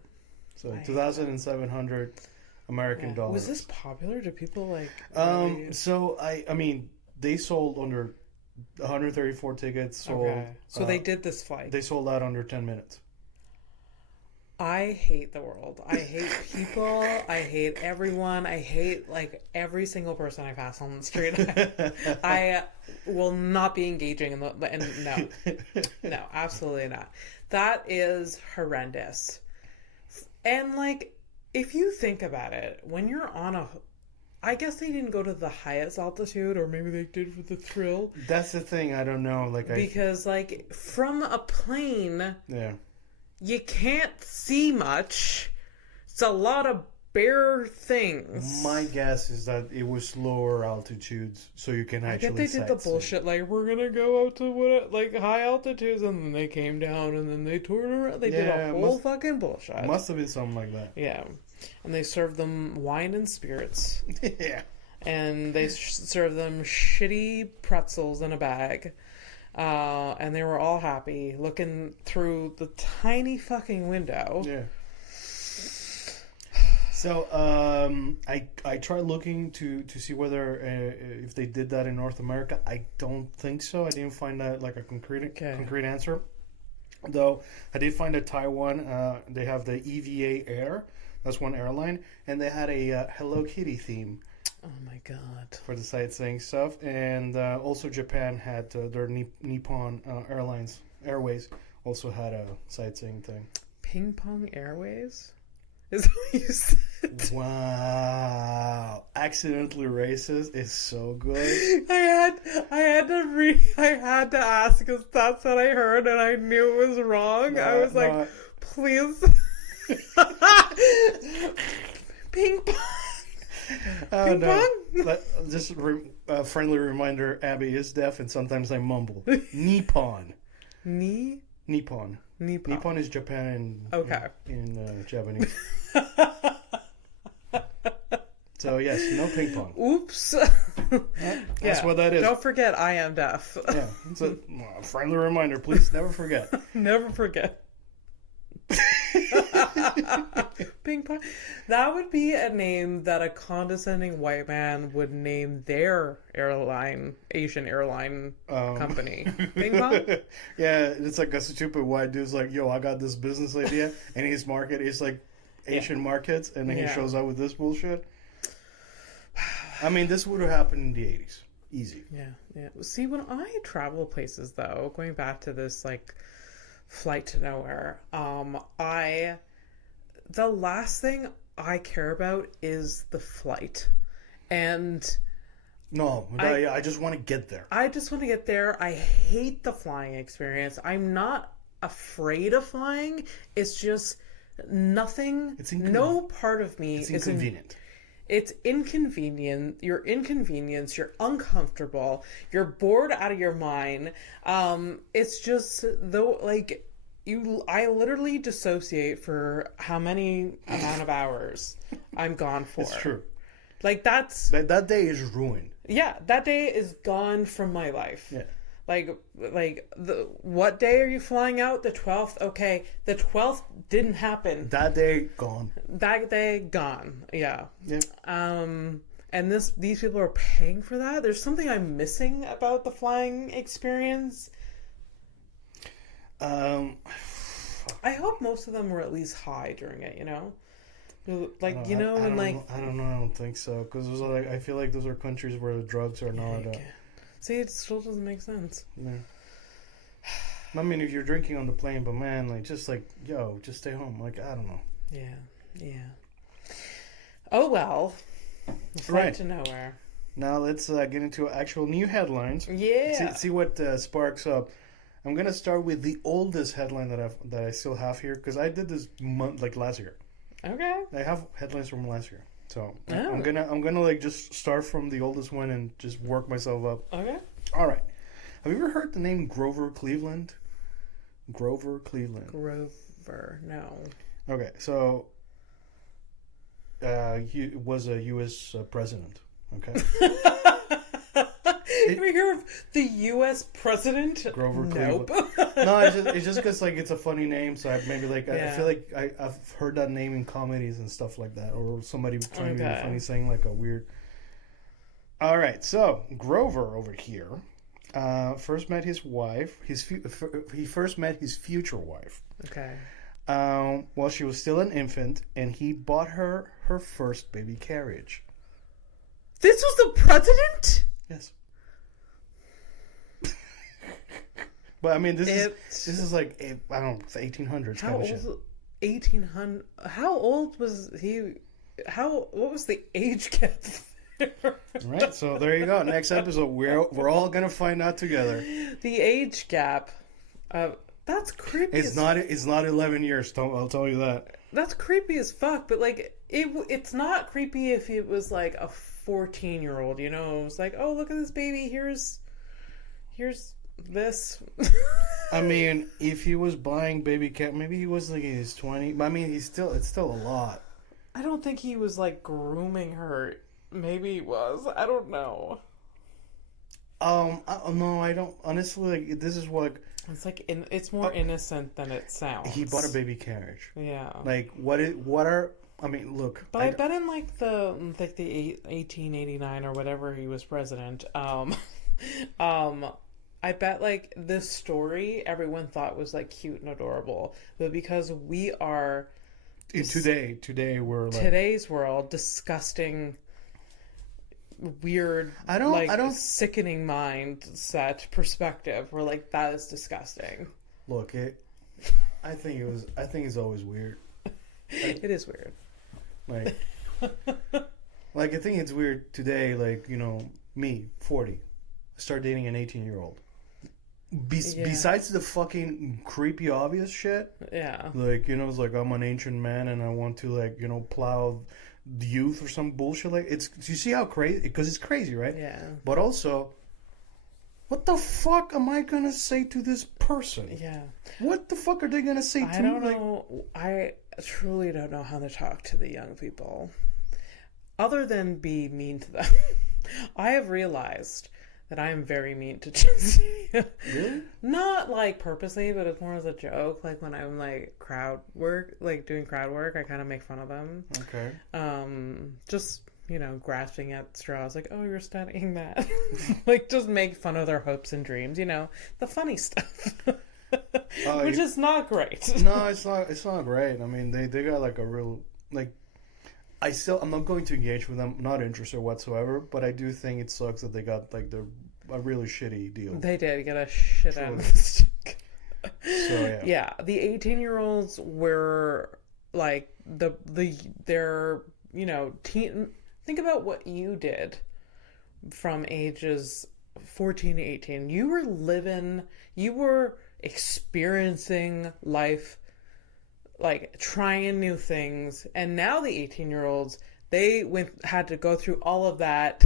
So 2,700 American dollars. Was this popular? Do people like? Really... So I mean, they sold under 134 tickets. Sold. Okay. So they did this flight. They sold out under 10 minutes. I hate the world. I hate people. I hate everyone. I hate like every single person I pass on the street. I will not be engaging in no, absolutely not. That is horrendous. And like, if you think about it, when you're on I guess they didn't go to the highest altitude, or maybe they did for the thrill. That's the thing. I don't know. Because like from a plane. Yeah. You can't see much. It's a lot of bare things. My guess is that it was lower altitudes, so you can actually. I bet they did the bullshit like we're gonna go out to like high altitudes, and then they came down, and then they toured around. They did a whole fucking bullshit. Must have been something like that. Yeah, and they served them wine and spirits. Yeah, and they served them shitty pretzels in a bag. And they were all happy looking through the tiny fucking window. Yeah. So I tried looking to see whether if they did that in North America. I don't think so. I didn't find that like a concrete answer. Though I did find that Taiwan they have the EVA Air. That's one airline, and they had a Hello Kitty theme. Oh my god! For the sightseeing stuff, and also Japan had their Nippon Airways also had a sightseeing thing. Ping Pong Airways, is that what you said? Wow, accidentally racist is so good. I had to ask because that's what I heard, and I knew it was wrong. I was like, please, Ping Pong. Ping pong? Just a friendly reminder, Abby is deaf and sometimes I mumble. Nippon. Nippon. Nippon. Nippon is Japan in Japanese. So yes, no ping pong. Oops. That's what that is. Don't forget, I am deaf. Yeah, it's a friendly reminder. Please never forget. Never forget. Ping pong. That would be a name that a condescending white man would name their Asian airline company. Ping pong? Yeah, it's like a stupid white dude's like, yo, I got this business idea, and his market is like Asian markets, and then he shows up with this bullshit. I mean, this would have happened in the 80s. Easy. Yeah. See, when I travel places, though, going back to this, like, flight to nowhere, the last thing I care about is the flight. And... No, I just want to get there. I just want to get there. I hate the flying experience. I'm not afraid of flying. It's just nothing... no part of me is... It's inconvenient. It's inconvenient. You're inconvenienced. You're uncomfortable. You're bored out of your mind. It's just though, like I literally dissociate for how many amount of hours I'm gone for. It's true. Like that day is ruined. Yeah, that day is gone from my life. Yeah. What day are you flying out? The 12th? Okay, the 12th didn't happen. That day gone. That day gone. Yeah. Yeah. And these people are paying for that. There's something I'm missing about the flying experience. I hope most of them were at least high during it. You know, I don't think so because I feel like those are countries where the drugs are not. See, it still doesn't make sense. Yeah. I mean, if you're drinking on the plane, but man, just stay home. Like, I don't know. Yeah. Oh, well. Flight to nowhere. Now let's get into actual new headlines. Yeah. See what sparks up. I'm going to start with the oldest headline that I still have here, because I did this last year. Okay. I have headlines from last year. So I'm gonna just start from the oldest one and just work myself up. Okay. All right. Have you ever heard the name Grover Cleveland? Grover, no. Okay, so he was a U.S. president. Okay. You ever hear of the U.S. president? Grover Nope. Cleveland. No, it's just because it's a funny name. So I feel like I've heard that name in comedies and stuff like that, or somebody trying to be funny saying like a weird. All right, so Grover over here first met his wife. He first met his future wife. Okay. While she was still an infant, and he bought her first baby carriage. This was the president? Yes. But I mean, this is like I don't know, 1800s kind of shit. 1800? How old was he? What was the age gap? Right. So there you go. Next episode, we're all gonna find out together. The age gap. That's creepy. It's not 11 years. I'll tell you that. That's creepy as fuck. But like, it's not creepy if it was like a 14-year-old. You know, it's like, oh, look at this baby. Here's this. I mean, if he was buying baby cat, maybe he was like in his 20s. I mean, it's still a lot. I don't think he was like grooming her. Maybe he was. I don't know. No, I don't. Honestly, like, this is what. It's like it's more innocent than it sounds. He bought a baby carriage. Yeah. Like what are? I mean, look. But I bet in like the 1889 or whatever he was president. I bet like this story everyone thought was like cute and adorable, but because we are today we're like, today's world disgusting, weird, I don't sickening mindset perspective. We're like, that is disgusting. Look, I think it's always weird. It is weird. Like, I think it's weird today. Like, you know, me, 40, I start dating an 18-year-old. Besides the fucking creepy obvious shit, yeah, like, you know, it's like I'm an ancient man and I want to, like, you know, plow youth or some bullshit like it's. You see how crazy? Because it's crazy, right? Yeah. But also, what the fuck am I gonna say to this person? Yeah. What the fuck are they gonna say to me? I don't know. I truly don't know how to talk to the young people, other than be mean to them. I have realized that I am very mean to Gen Really? Not like purposely, but it's more as a joke. Like when I'm like crowd work, like doing crowd work, I kind of make fun of them. Okay. Just, grasping at straws. Like, oh, you're studying that. Like, just make fun of their hopes and dreams. The funny stuff. Which is not great. No, it's not. It's not great. I mean, they got like a real like. I'm not going to engage with them. Not interested whatsoever. But I do think it sucks that they got like a really shitty deal. They did get a shit out of the stick. So yeah. Yeah, the 18-year-olds were like they're teen. Think about what you did from ages 14 to 18. You were experiencing life, like trying new things, and now the 18-year-olds, they had to go through all of that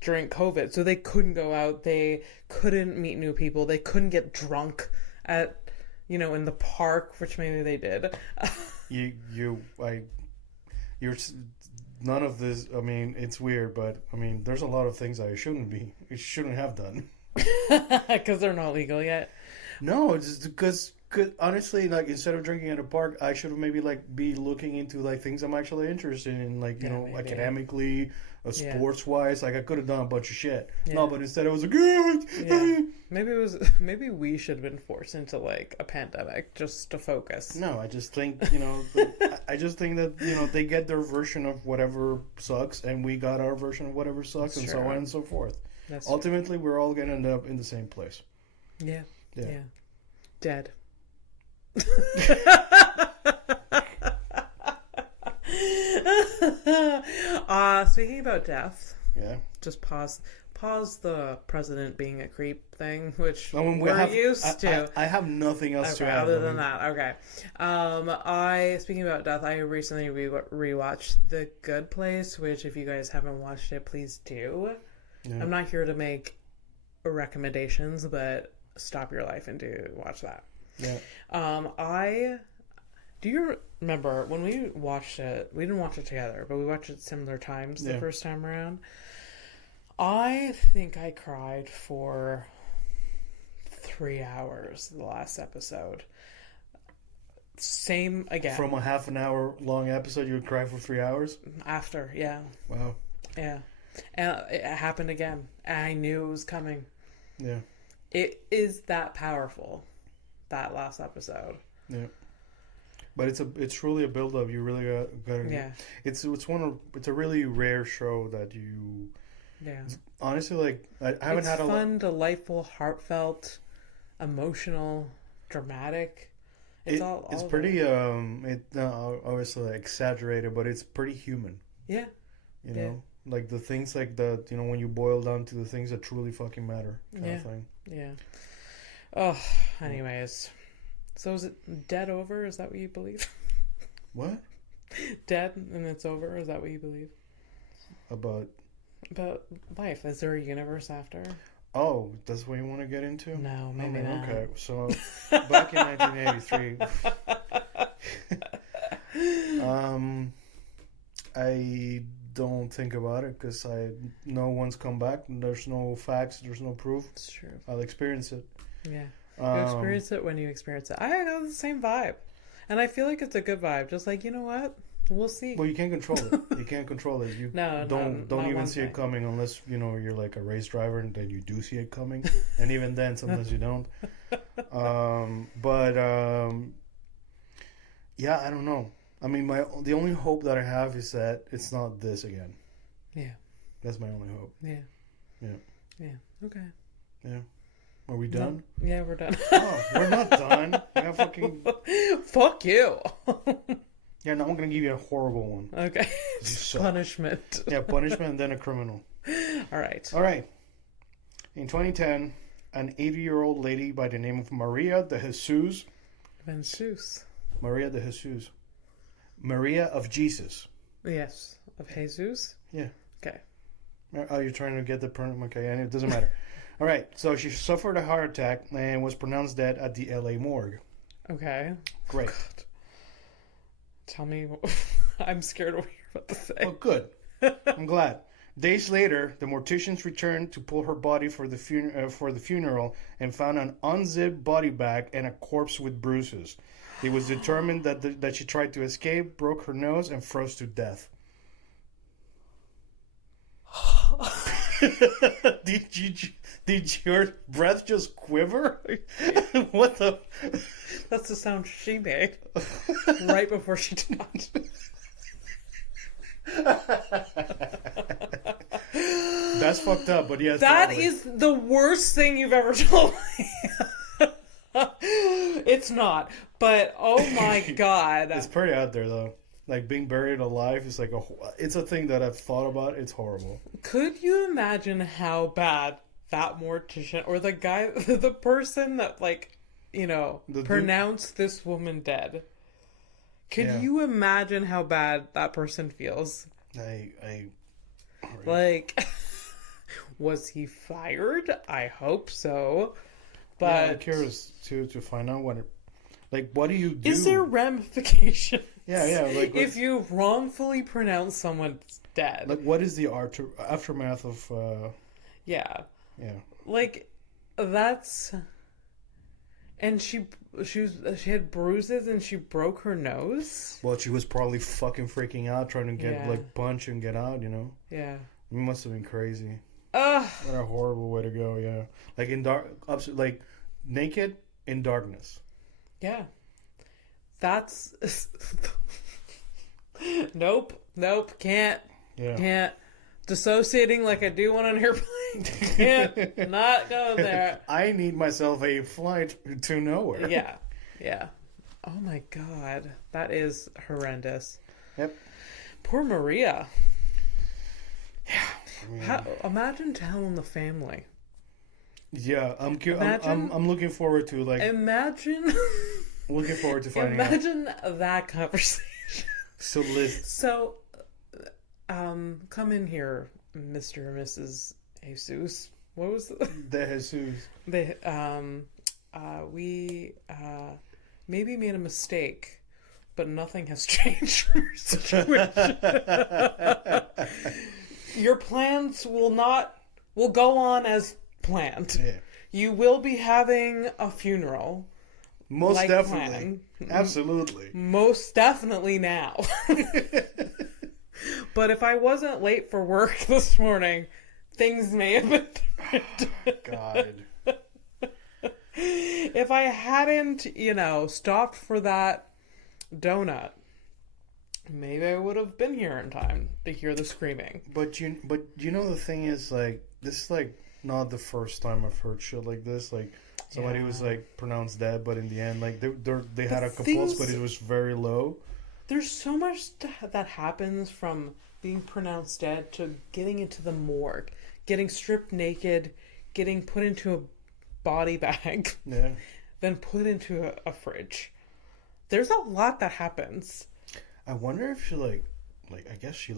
during COVID, so they couldn't go out, they couldn't meet new people, they couldn't get drunk at in the park, which maybe they did. You're none of this. I mean, it's weird, but I mean, there's a lot of things I shouldn't have done because they're not legal yet. No, it's just because honestly, like instead of drinking at a park, I should have maybe like be looking into like things I'm actually interested in, like maybe. Academically, sports wise. Like I could have done a bunch of shit. Yeah. No, but instead I was like, yeah. Maybe we should have been forced into like a pandemic just to focus. No, I just think I just think that they get their version of whatever sucks, and we got our version of whatever sucks, That's and true. So on and so forth. That's Ultimately, true. We're all gonna end up in the same place. Yeah. Dead. Speaking about death, just pause the president being a creep thing, which we're used to. I have nothing else to add other than that. Okay. Speaking about death, I recently rewatched The Good Place, which if you guys haven't watched it, please do. Yeah. I'm not here to make recommendations, but stop your life and do watch that. Yeah. Do you remember when we watched it? We didn't watch it together, but we watched it similar times the first time around. I think I cried for 3 hours the last episode. Same again. From a half an hour long episode, you would cry for 3 hours? After, yeah. Wow. Yeah. And it happened again. I knew it was coming. Yeah. It is that powerful, that last episode. Yeah. But it's truly a build up. You really got. Yeah. It's a really rare show that you. Yeah. Honestly, like I haven't had a fun, delightful, heartfelt, emotional, dramatic. It's pretty obviously exaggerated, but it's pretty human. Yeah. You know, like the things like that. When you boil down to the things that truly fucking matter, kind of thing. Yeah. Oh, anyways. So is it dead over? Is that what you believe? What? Dead and it's over? Is that what you believe? About life. Is there a universe after? Oh, that's what you want to get into? No, maybe not. Okay, so back in 1983, I don't think about it because no one's come back. There's no facts. There's no proof. It's true. I'll experience it. Yeah. You experience it when you experience it. I have the same vibe. And I feel like it's a good vibe. Just like, you know what? We'll see. Well, you can't control it. You can't control it. You don't even see it coming unless, you're like a race driver and then you do see it coming. And even then, sometimes you don't. Yeah, I don't know. I mean, the only hope that I have is that it's not this again. Yeah. That's my only hope. Yeah. Yeah. Yeah. Okay. Yeah. Are we done? No. Yeah, we're done. Oh, we're not done. Fuck you. Yeah, now I'm going to give you a horrible one. Okay. Punishment. Yeah, punishment and then a criminal. All right. In 2010, an 80-year-old lady by the name of Maria de Jesus. Maria de Jesus. Maria of Jesus. Yes. Of Jesus? Yeah. Okay. Oh, you're trying to get the permanent. Okay, and it doesn't matter. All right. So she suffered a heart attack and was pronounced dead at the L.A. morgue. Okay. Great. God. Tell me. I'm scared of what you're about to say. Oh, good. I'm glad. Days later, the morticians returned to pull her body for the funeral and found an unzipped body bag and a corpse with bruises. It was determined that she tried to escape, broke her nose, and froze to death. Did your breath just quiver? What the? That's the sound she made right before she died. That's fucked up, but yes. That is the worst thing you've ever told me. It's not, but oh my god. It's pretty out there though. Like being buried alive is like it's a thing that I've thought about. It's horrible. Could you imagine how bad that mortician or the guy, the person that pronounced this woman dead? Could you imagine how bad that person feels? Was he fired? I hope so. But yeah, I'm curious to find out what do you do? Is there ramification? Yeah. If you wrongfully pronounce someone dead, like what is the aftermath of? Yeah. Like that's. And she had bruises and she broke her nose. Well, she was probably fucking freaking out, trying to get punch and get out. You know. Yeah. It must have been crazy. Ugh. What a horrible way to go. Yeah. Like in like naked in darkness. Yeah. That's. Nope. Can't. Yeah. Can't. Dissociating like I do on an airplane. Can't. Not go there. I need myself a flight to nowhere. Yeah. Oh my god. That is horrendous. Yep. Poor Maria. Yeah. Imagine telling the family. Yeah, I'm looking forward to Imagine. Looking forward to finding Imagine that conversation. So come in here, Mr. and Mrs. Jesus. What was the Jesus? We maybe made a mistake, but nothing has changed from your situation. Your plans will go on as planned. Yeah. You will be having a funeral. Most definitely. Planned. Absolutely. Most definitely now. But if I wasn't late for work this morning, things may have been different. God. If I hadn't, stopped for that donut, maybe I would have been here in time to hear the screaming. But you know the thing is, like, this is not the first time I've heard shit like this. Like somebody was pronounced dead, but in the end, they had a compulse, but it was very low. There's so much that happens from being pronounced dead to getting into the morgue, getting stripped naked, getting put into a body bag, then put into a fridge. There's a lot that happens. I wonder if she I guess she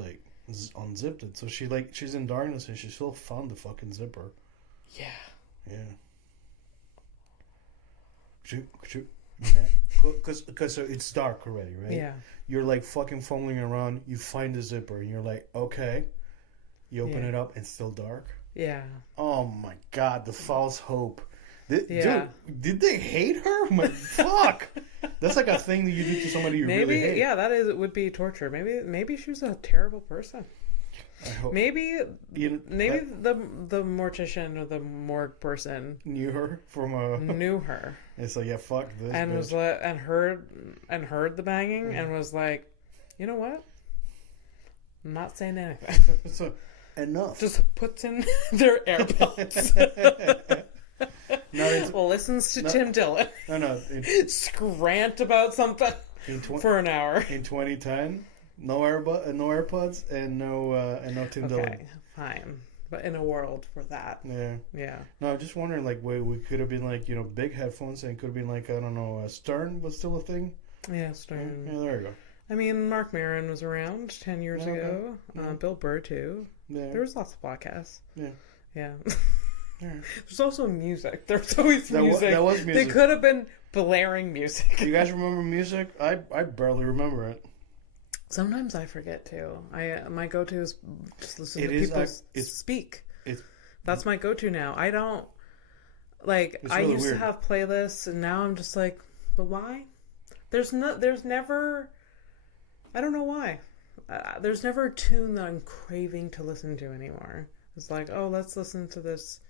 unzipped it. So she's in darkness and she still found the fucking zipper. Yeah. Because it's dark already, right? Yeah. You're fucking fumbling around. You find the zipper and you're like, okay. You open it up and it's still dark. Yeah. Oh my god, the false hope. Dude, did they hate her? My fuck. That's like a thing that you do to somebody you really hate. Yeah, it would be torture. Maybe she was a terrible person. I hope. Maybe the mortician or the morgue person knew her knew her. It's like, yeah, fuck this. And bitch. was heard the banging and was like, you know what? I'm not saying anything. So enough. Just puts in their AirPods. Listens to Tim Dillon. No. Scrant about something for an hour. In 2010, no AirPods and no Tim Dillon. Okay, fine. But in a world for that. Yeah. No, I'm just wondering, we could have been big headphones and it could have been I don't know, Stern was still a thing. Yeah, Stern. Yeah, there you go. I mean, Mark Maron was around 10 years ago. Yeah. Bill Burr, too. Yeah. There was lots of podcasts. Yeah. Yeah. Yeah. There's also music. There's always music. That was music. They could have been blaring music. You guys remember music? I barely remember it. Sometimes I forget too. My go-to is just listen to people speak. That's my go-to now. I don't like. I really used weird. to have playlists, and now I'm just like, but why? There's never. I don't know why. There's never a tune that I'm craving to listen to anymore. It's like, oh, let's listen to this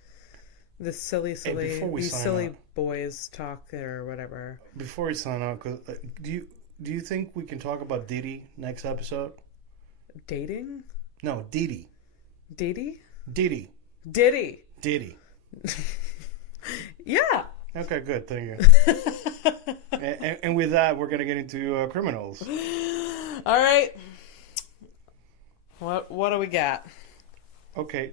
silly, these silly boys talk or whatever. Before we sign out, cause, do you think we can talk about Diddy next episode? Dating? No, Diddy. Diddy? Diddy. Diddy. Diddy. Yeah. Okay, good. Thank you. and with that, we're gonna get into criminals. All right. What do we got? Okay.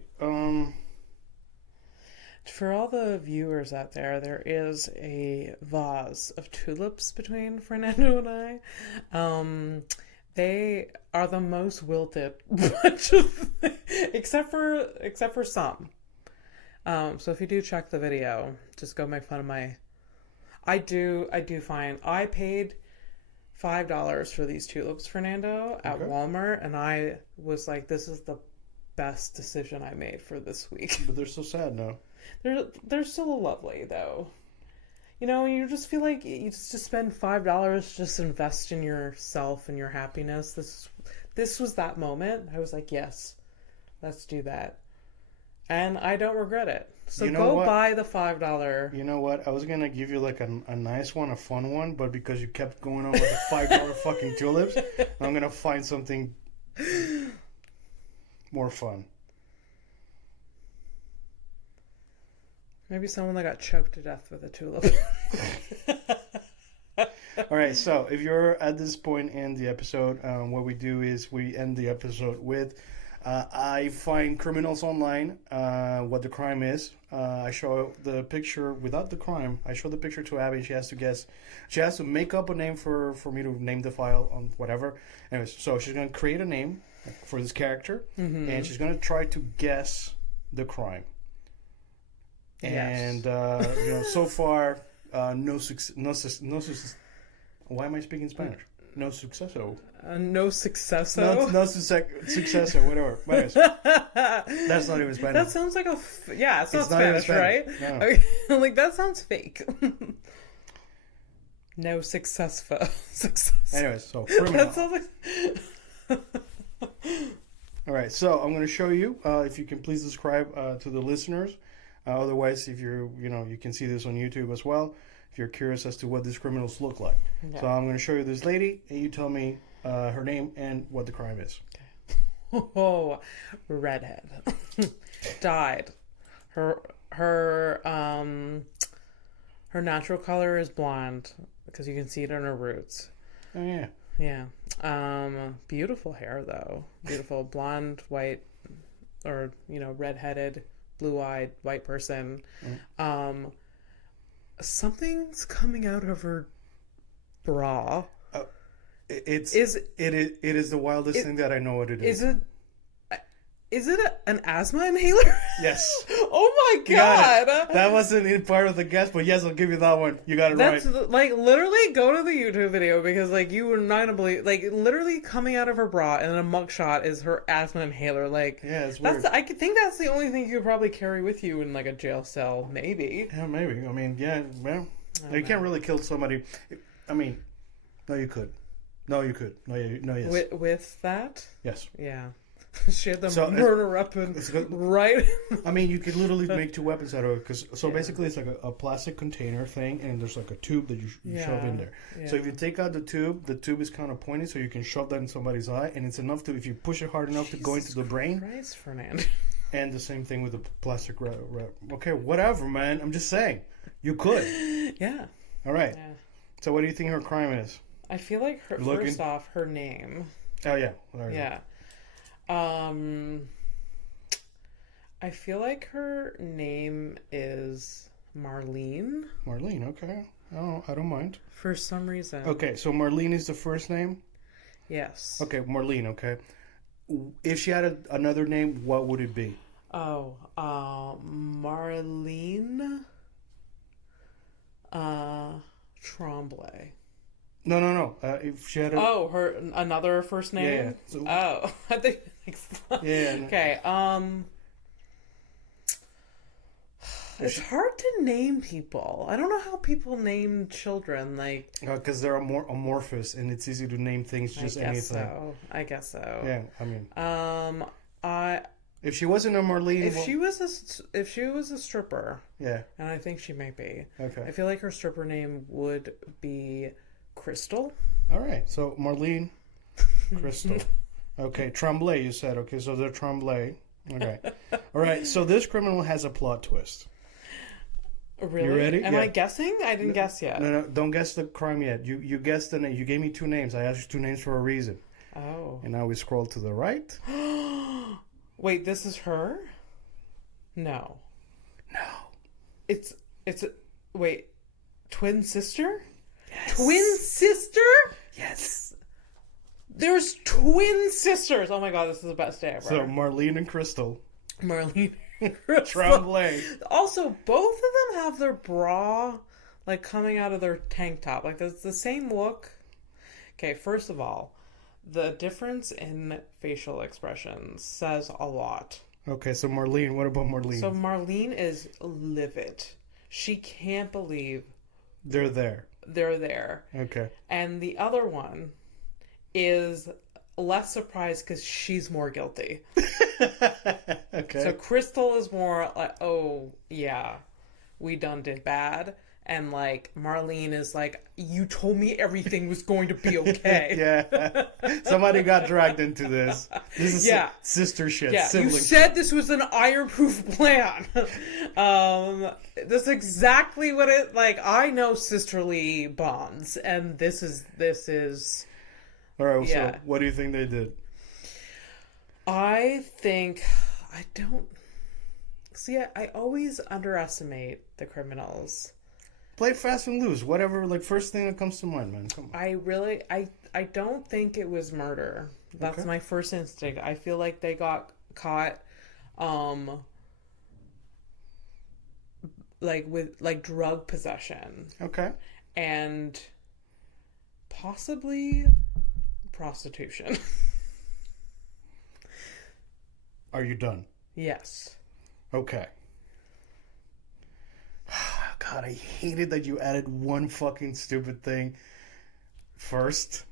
For all the viewers out there is a vase of tulips between Fernando and I. They are the most wilted bunch of, except for some. So if you do check the video, just go make fun of my. I do find I paid $5 for these tulips, Fernando, at Walmart, and I was like, this is the best decision I made for this week. But they're so sad now. They're still lovely though. You know, you just feel like you just spend $5, just invest in yourself and your happiness. This was that moment. I was like, yes, let's do that. And I don't regret it. So buy the $5. You know what? I was going to give you like a nice one, a fun one, but because you kept going on with the $5 fucking tulips, I'm going to find something more fun. Maybe someone that got choked to death with a tulip. All right, so if you're at this point in the episode, what we do is we end the episode with I find criminals online, what the crime is. I show the picture without the crime. I show the picture to Abby. She has to guess. She has to make up a name for me to name the file on whatever. Anyways, so she's going to create a name for this character, and she's going to try to guess the crime. And so far, no success. Why am I speaking Spanish? No successo. No successo. No successo. Whatever. Anyways, that's not even Spanish. That sounds like it's not Spanish, right? No. Okay. Like that sounds fake. No successful. Anyways, so criminal. That sounds like. All right, so I'm going to show you. If you can please subscribe to the listeners. Otherwise, if you can see this on YouTube as well. If you're curious as to what these criminals look like. Yeah. So I'm going to show you this lady, and you tell me her name and what the crime is. Okay. Oh, redhead. Dyed. Her natural color is blonde because you can see it on her roots. Oh yeah. Yeah. Beautiful hair though. Beautiful blonde, white, or redheaded, blue-eyed white person. Something's coming out of her bra. It is the wildest thing that I know what it is. Is it an asthma inhaler? Yes. Oh my god! That wasn't in part of the guess, but yes, I'll give you that one. You got it right. That's like literally go to the YouTube video because like you were not gonna believe literally coming out of her bra and then a mugshot is her asthma inhaler. Like it's weird. I think that's the only thing you could probably carry with you in like a jail cell, maybe. Yeah, maybe. I mean, yeah, well, you can't really kill somebody. I mean, no, you could. No, you could. No, yes. With that? Yes. Yeah. She had the murder weapon right. I mean, you could literally make two weapons out of it. Basically, it's like a plastic container thing, and there's like a tube that you shove in there. Yeah. So if you take out the tube is kind of pointy, so you can shove that in somebody's eye, and it's enough to, if you push it hard enough, to go into the brain. Christ, Fernando. And the same thing with the plastic wrap. Okay, whatever, man. I'm just saying. You could. Yeah. All right. Yeah. So what do you think her crime is? I feel like first off, her name. Oh, yeah. Yeah. I feel like her name is Marlene. Marlene, okay. Oh, I don't mind. For some reason. Okay, so Marlene is the first name? Yes. Okay, Marlene, okay. If she had another name, what would it be? Oh, Marlene Tremblay. No. If she had a... Oh, her another first name? Yeah. So, Oh, I think... yeah. Okay, it's hard to name people. I don't know how people name children, like... Because they're more amorphous, and it's easy to name things just anything. I guess so. Yeah, I mean... If she wasn't a Marlene... If she was a stripper... Yeah. And I think she might be. Okay. I feel like her stripper name would be Crystal. All right, so Marlene, Crystal. Okay, Tremblay, you said. Okay, so they're Tremblay. Okay. All right, so this criminal has a plot twist. Really? You ready? Am I guessing? I didn't guess yet. No, don't guess the crime yet. You guessed the name. You gave me 2 names. I asked you 2 names for a reason. Oh. And now we scroll to the right. Wait, this is her? No. It's wait, twin sister? Yes. Twin sister? Yes. There's twin sisters. Oh my god, this is the best day ever. So Marlene and Crystal. Marlene and Crystal. Tremblay. Also, both of them have their bra like coming out of their tank top. Like it's the same look. Okay, first of all, the difference in facial expressions says a lot. Okay, so Marlene, what about Marlene? So Marlene is livid. She can't believe they're there. they're there. Okay. And the other one is less surprised because she's more guilty. Okay. So Crystal is more like, oh, yeah, we done did bad. And like Marlene is like, you told me everything was going to be okay. Yeah. Somebody got dragged into this. This is sister shit. Yeah, sibling. you said this was an iron-proof plan. That's exactly what it like. I know sisterly bonds, and this is. All right. So, what do you think they did? I don't see. I always underestimate the criminals. Play fast and loose. Whatever. Like first thing that comes to mind, man. Come on. I don't think it was murder. That's Okay. my first instinct. I feel like they got caught like with like drug possession. Okay. And possibly prostitution. Are you done? Yes. Okay. God, I hated that you added one fucking stupid thing first.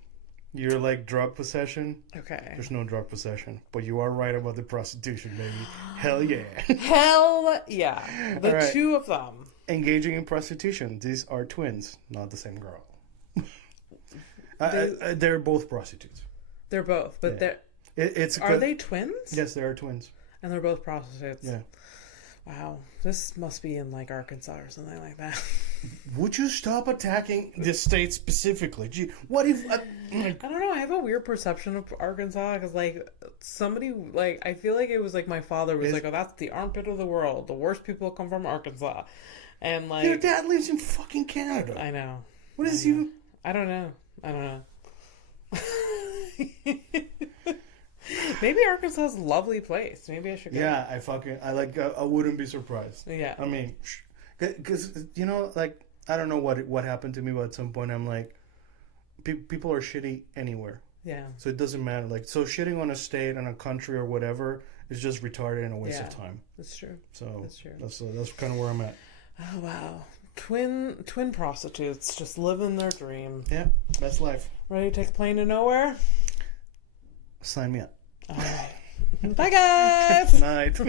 You're like drug possession. Okay. There's no drug possession, but you are right about the prostitution, baby. Hell yeah. Hell yeah. The right. two of them. Engaging in prostitution. These are twins, not the same girl. They're both prostitutes. They're both, but Yeah. Are they twins? Yes, they are twins. And they're both prostitutes. Yeah. Wow. This must be in like Arkansas or something like that. Would you stop attacking the state specifically? Gee, what if... I don't know. I have a weird perception of Arkansas because, like, somebody, like, I feel like it was like my father was like, oh, that's the armpit of the world. The worst people come from Arkansas. And, like... Your dad lives in fucking Canada. I know. What is you... I don't know. Maybe Arkansas is a lovely place. Maybe I should go. Yeah, I wouldn't be surprised. Yeah. I mean, because, you know, like, I don't know what happened to me, but at some point I'm like, people are shitty anywhere. Yeah. So it doesn't matter. Like, so shitting on a state, on a country or whatever is just retarded and a waste of time. That's true. So That's true. That's kind of where I'm at. Oh, wow. Twin prostitutes just living their dream. Yeah, that's life. Ready to take a plane to nowhere? Sign me up. All right. Bye, guys. Night.